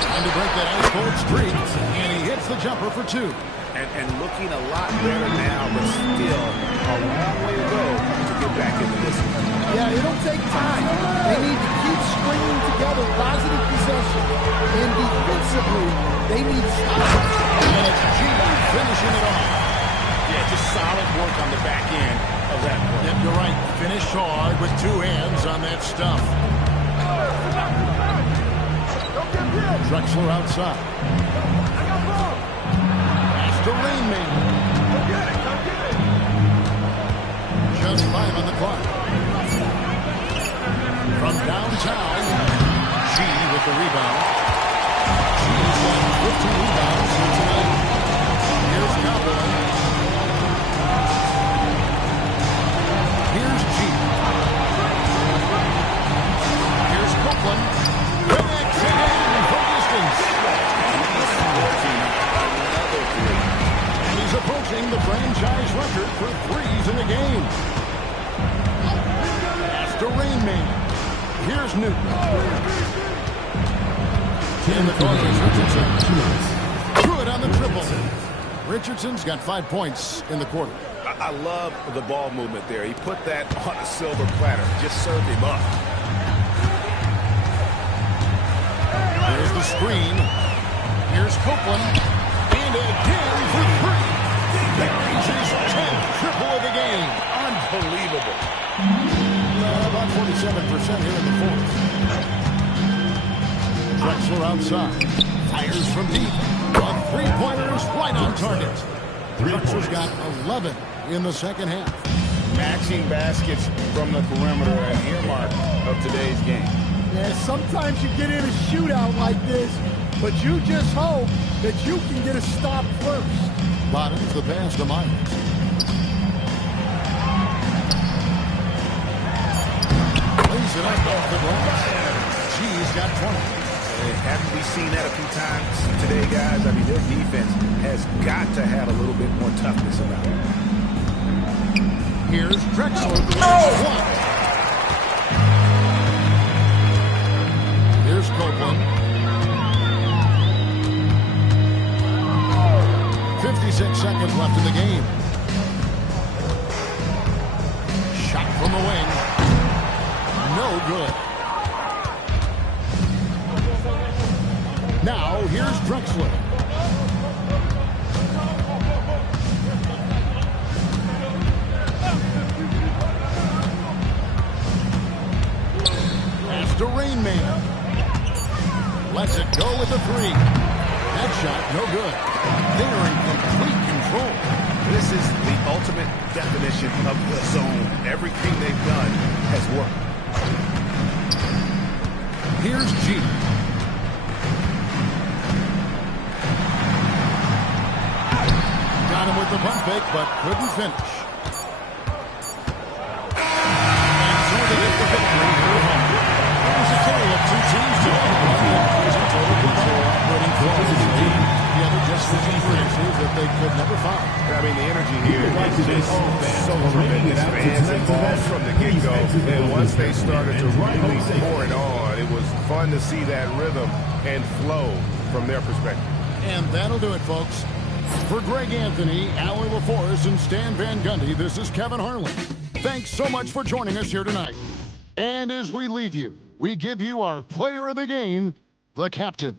Trying to break that ice-cold streak, and he hits the jumper for 2. And looking a lot better now, but still a long way to go to get back into this one. Yeah, it'll take time. They need to keep stringing together positive possession. And defensively, they need stops. And it's G finishing it off. Yeah, just solid work on the back end of that play. Yep, you're right. Finish hard with 2 hands on that stuff. Drexler outside. Pass to Rainman. Just 5 on the clock. From downtown, G with the rebound. G's got 15 rebounds here tonight. Here's Cowboy. Here's G. Here's Copeland. Connects again from distance. And he's approaching the franchise record for threes in the game. Pass to Rainman. Here's Newton. In the corner is Richardson. Good on the triple. Richardson's got 5 points in the quarter. I love the ball movement there. He put that on a silver platter. Just served him up. Here's the screen. Here's Copeland. And again for 3. Buries his 10th triple of the game. Unbelievable. About 47% here in the fourth. Drexler outside. Fires from deep. A 3-pointer's right on target. Drexler's got 11 in the second half. Matching baskets from the perimeter, an earmark of today's game. Yeah, sometimes you get in a shootout like this, but you just hope that you can get a stop first. Bottoms the pass to Myers. Plays it up off the glass. G's got 20. Haven't we seen that a few times today, guys? I mean, their defense has got to have a little bit more toughness about it. Here's Drexler. One. Here's Copeland. 56 seconds left in the game. good. Now, here's Drexler. Pass to Rain Man. Lets it go with the three. That shot, no good. They're in complete control. This is the ultimate definition of the zone. Everything they've done has worked. Here's G. Got him with the pump fake, but couldn't finish. And so they get the victory here at home. It was a tale of two teams today. One in total control, operating flawlessly. The other just looking for answers that they could never find. I mean, the energy here is just so tremendous. Fans involved from the get-go. And once they started to really pour it on, it was fun to see that rhythm and flow from their perspective. And that'll do it, folks. For Greg Anthony, Alan LaForce, and Stan Van Gundy, this is Kevin Harlan. Thanks so much for joining us here tonight. And as we leave you, we give you our player of the game, the captain.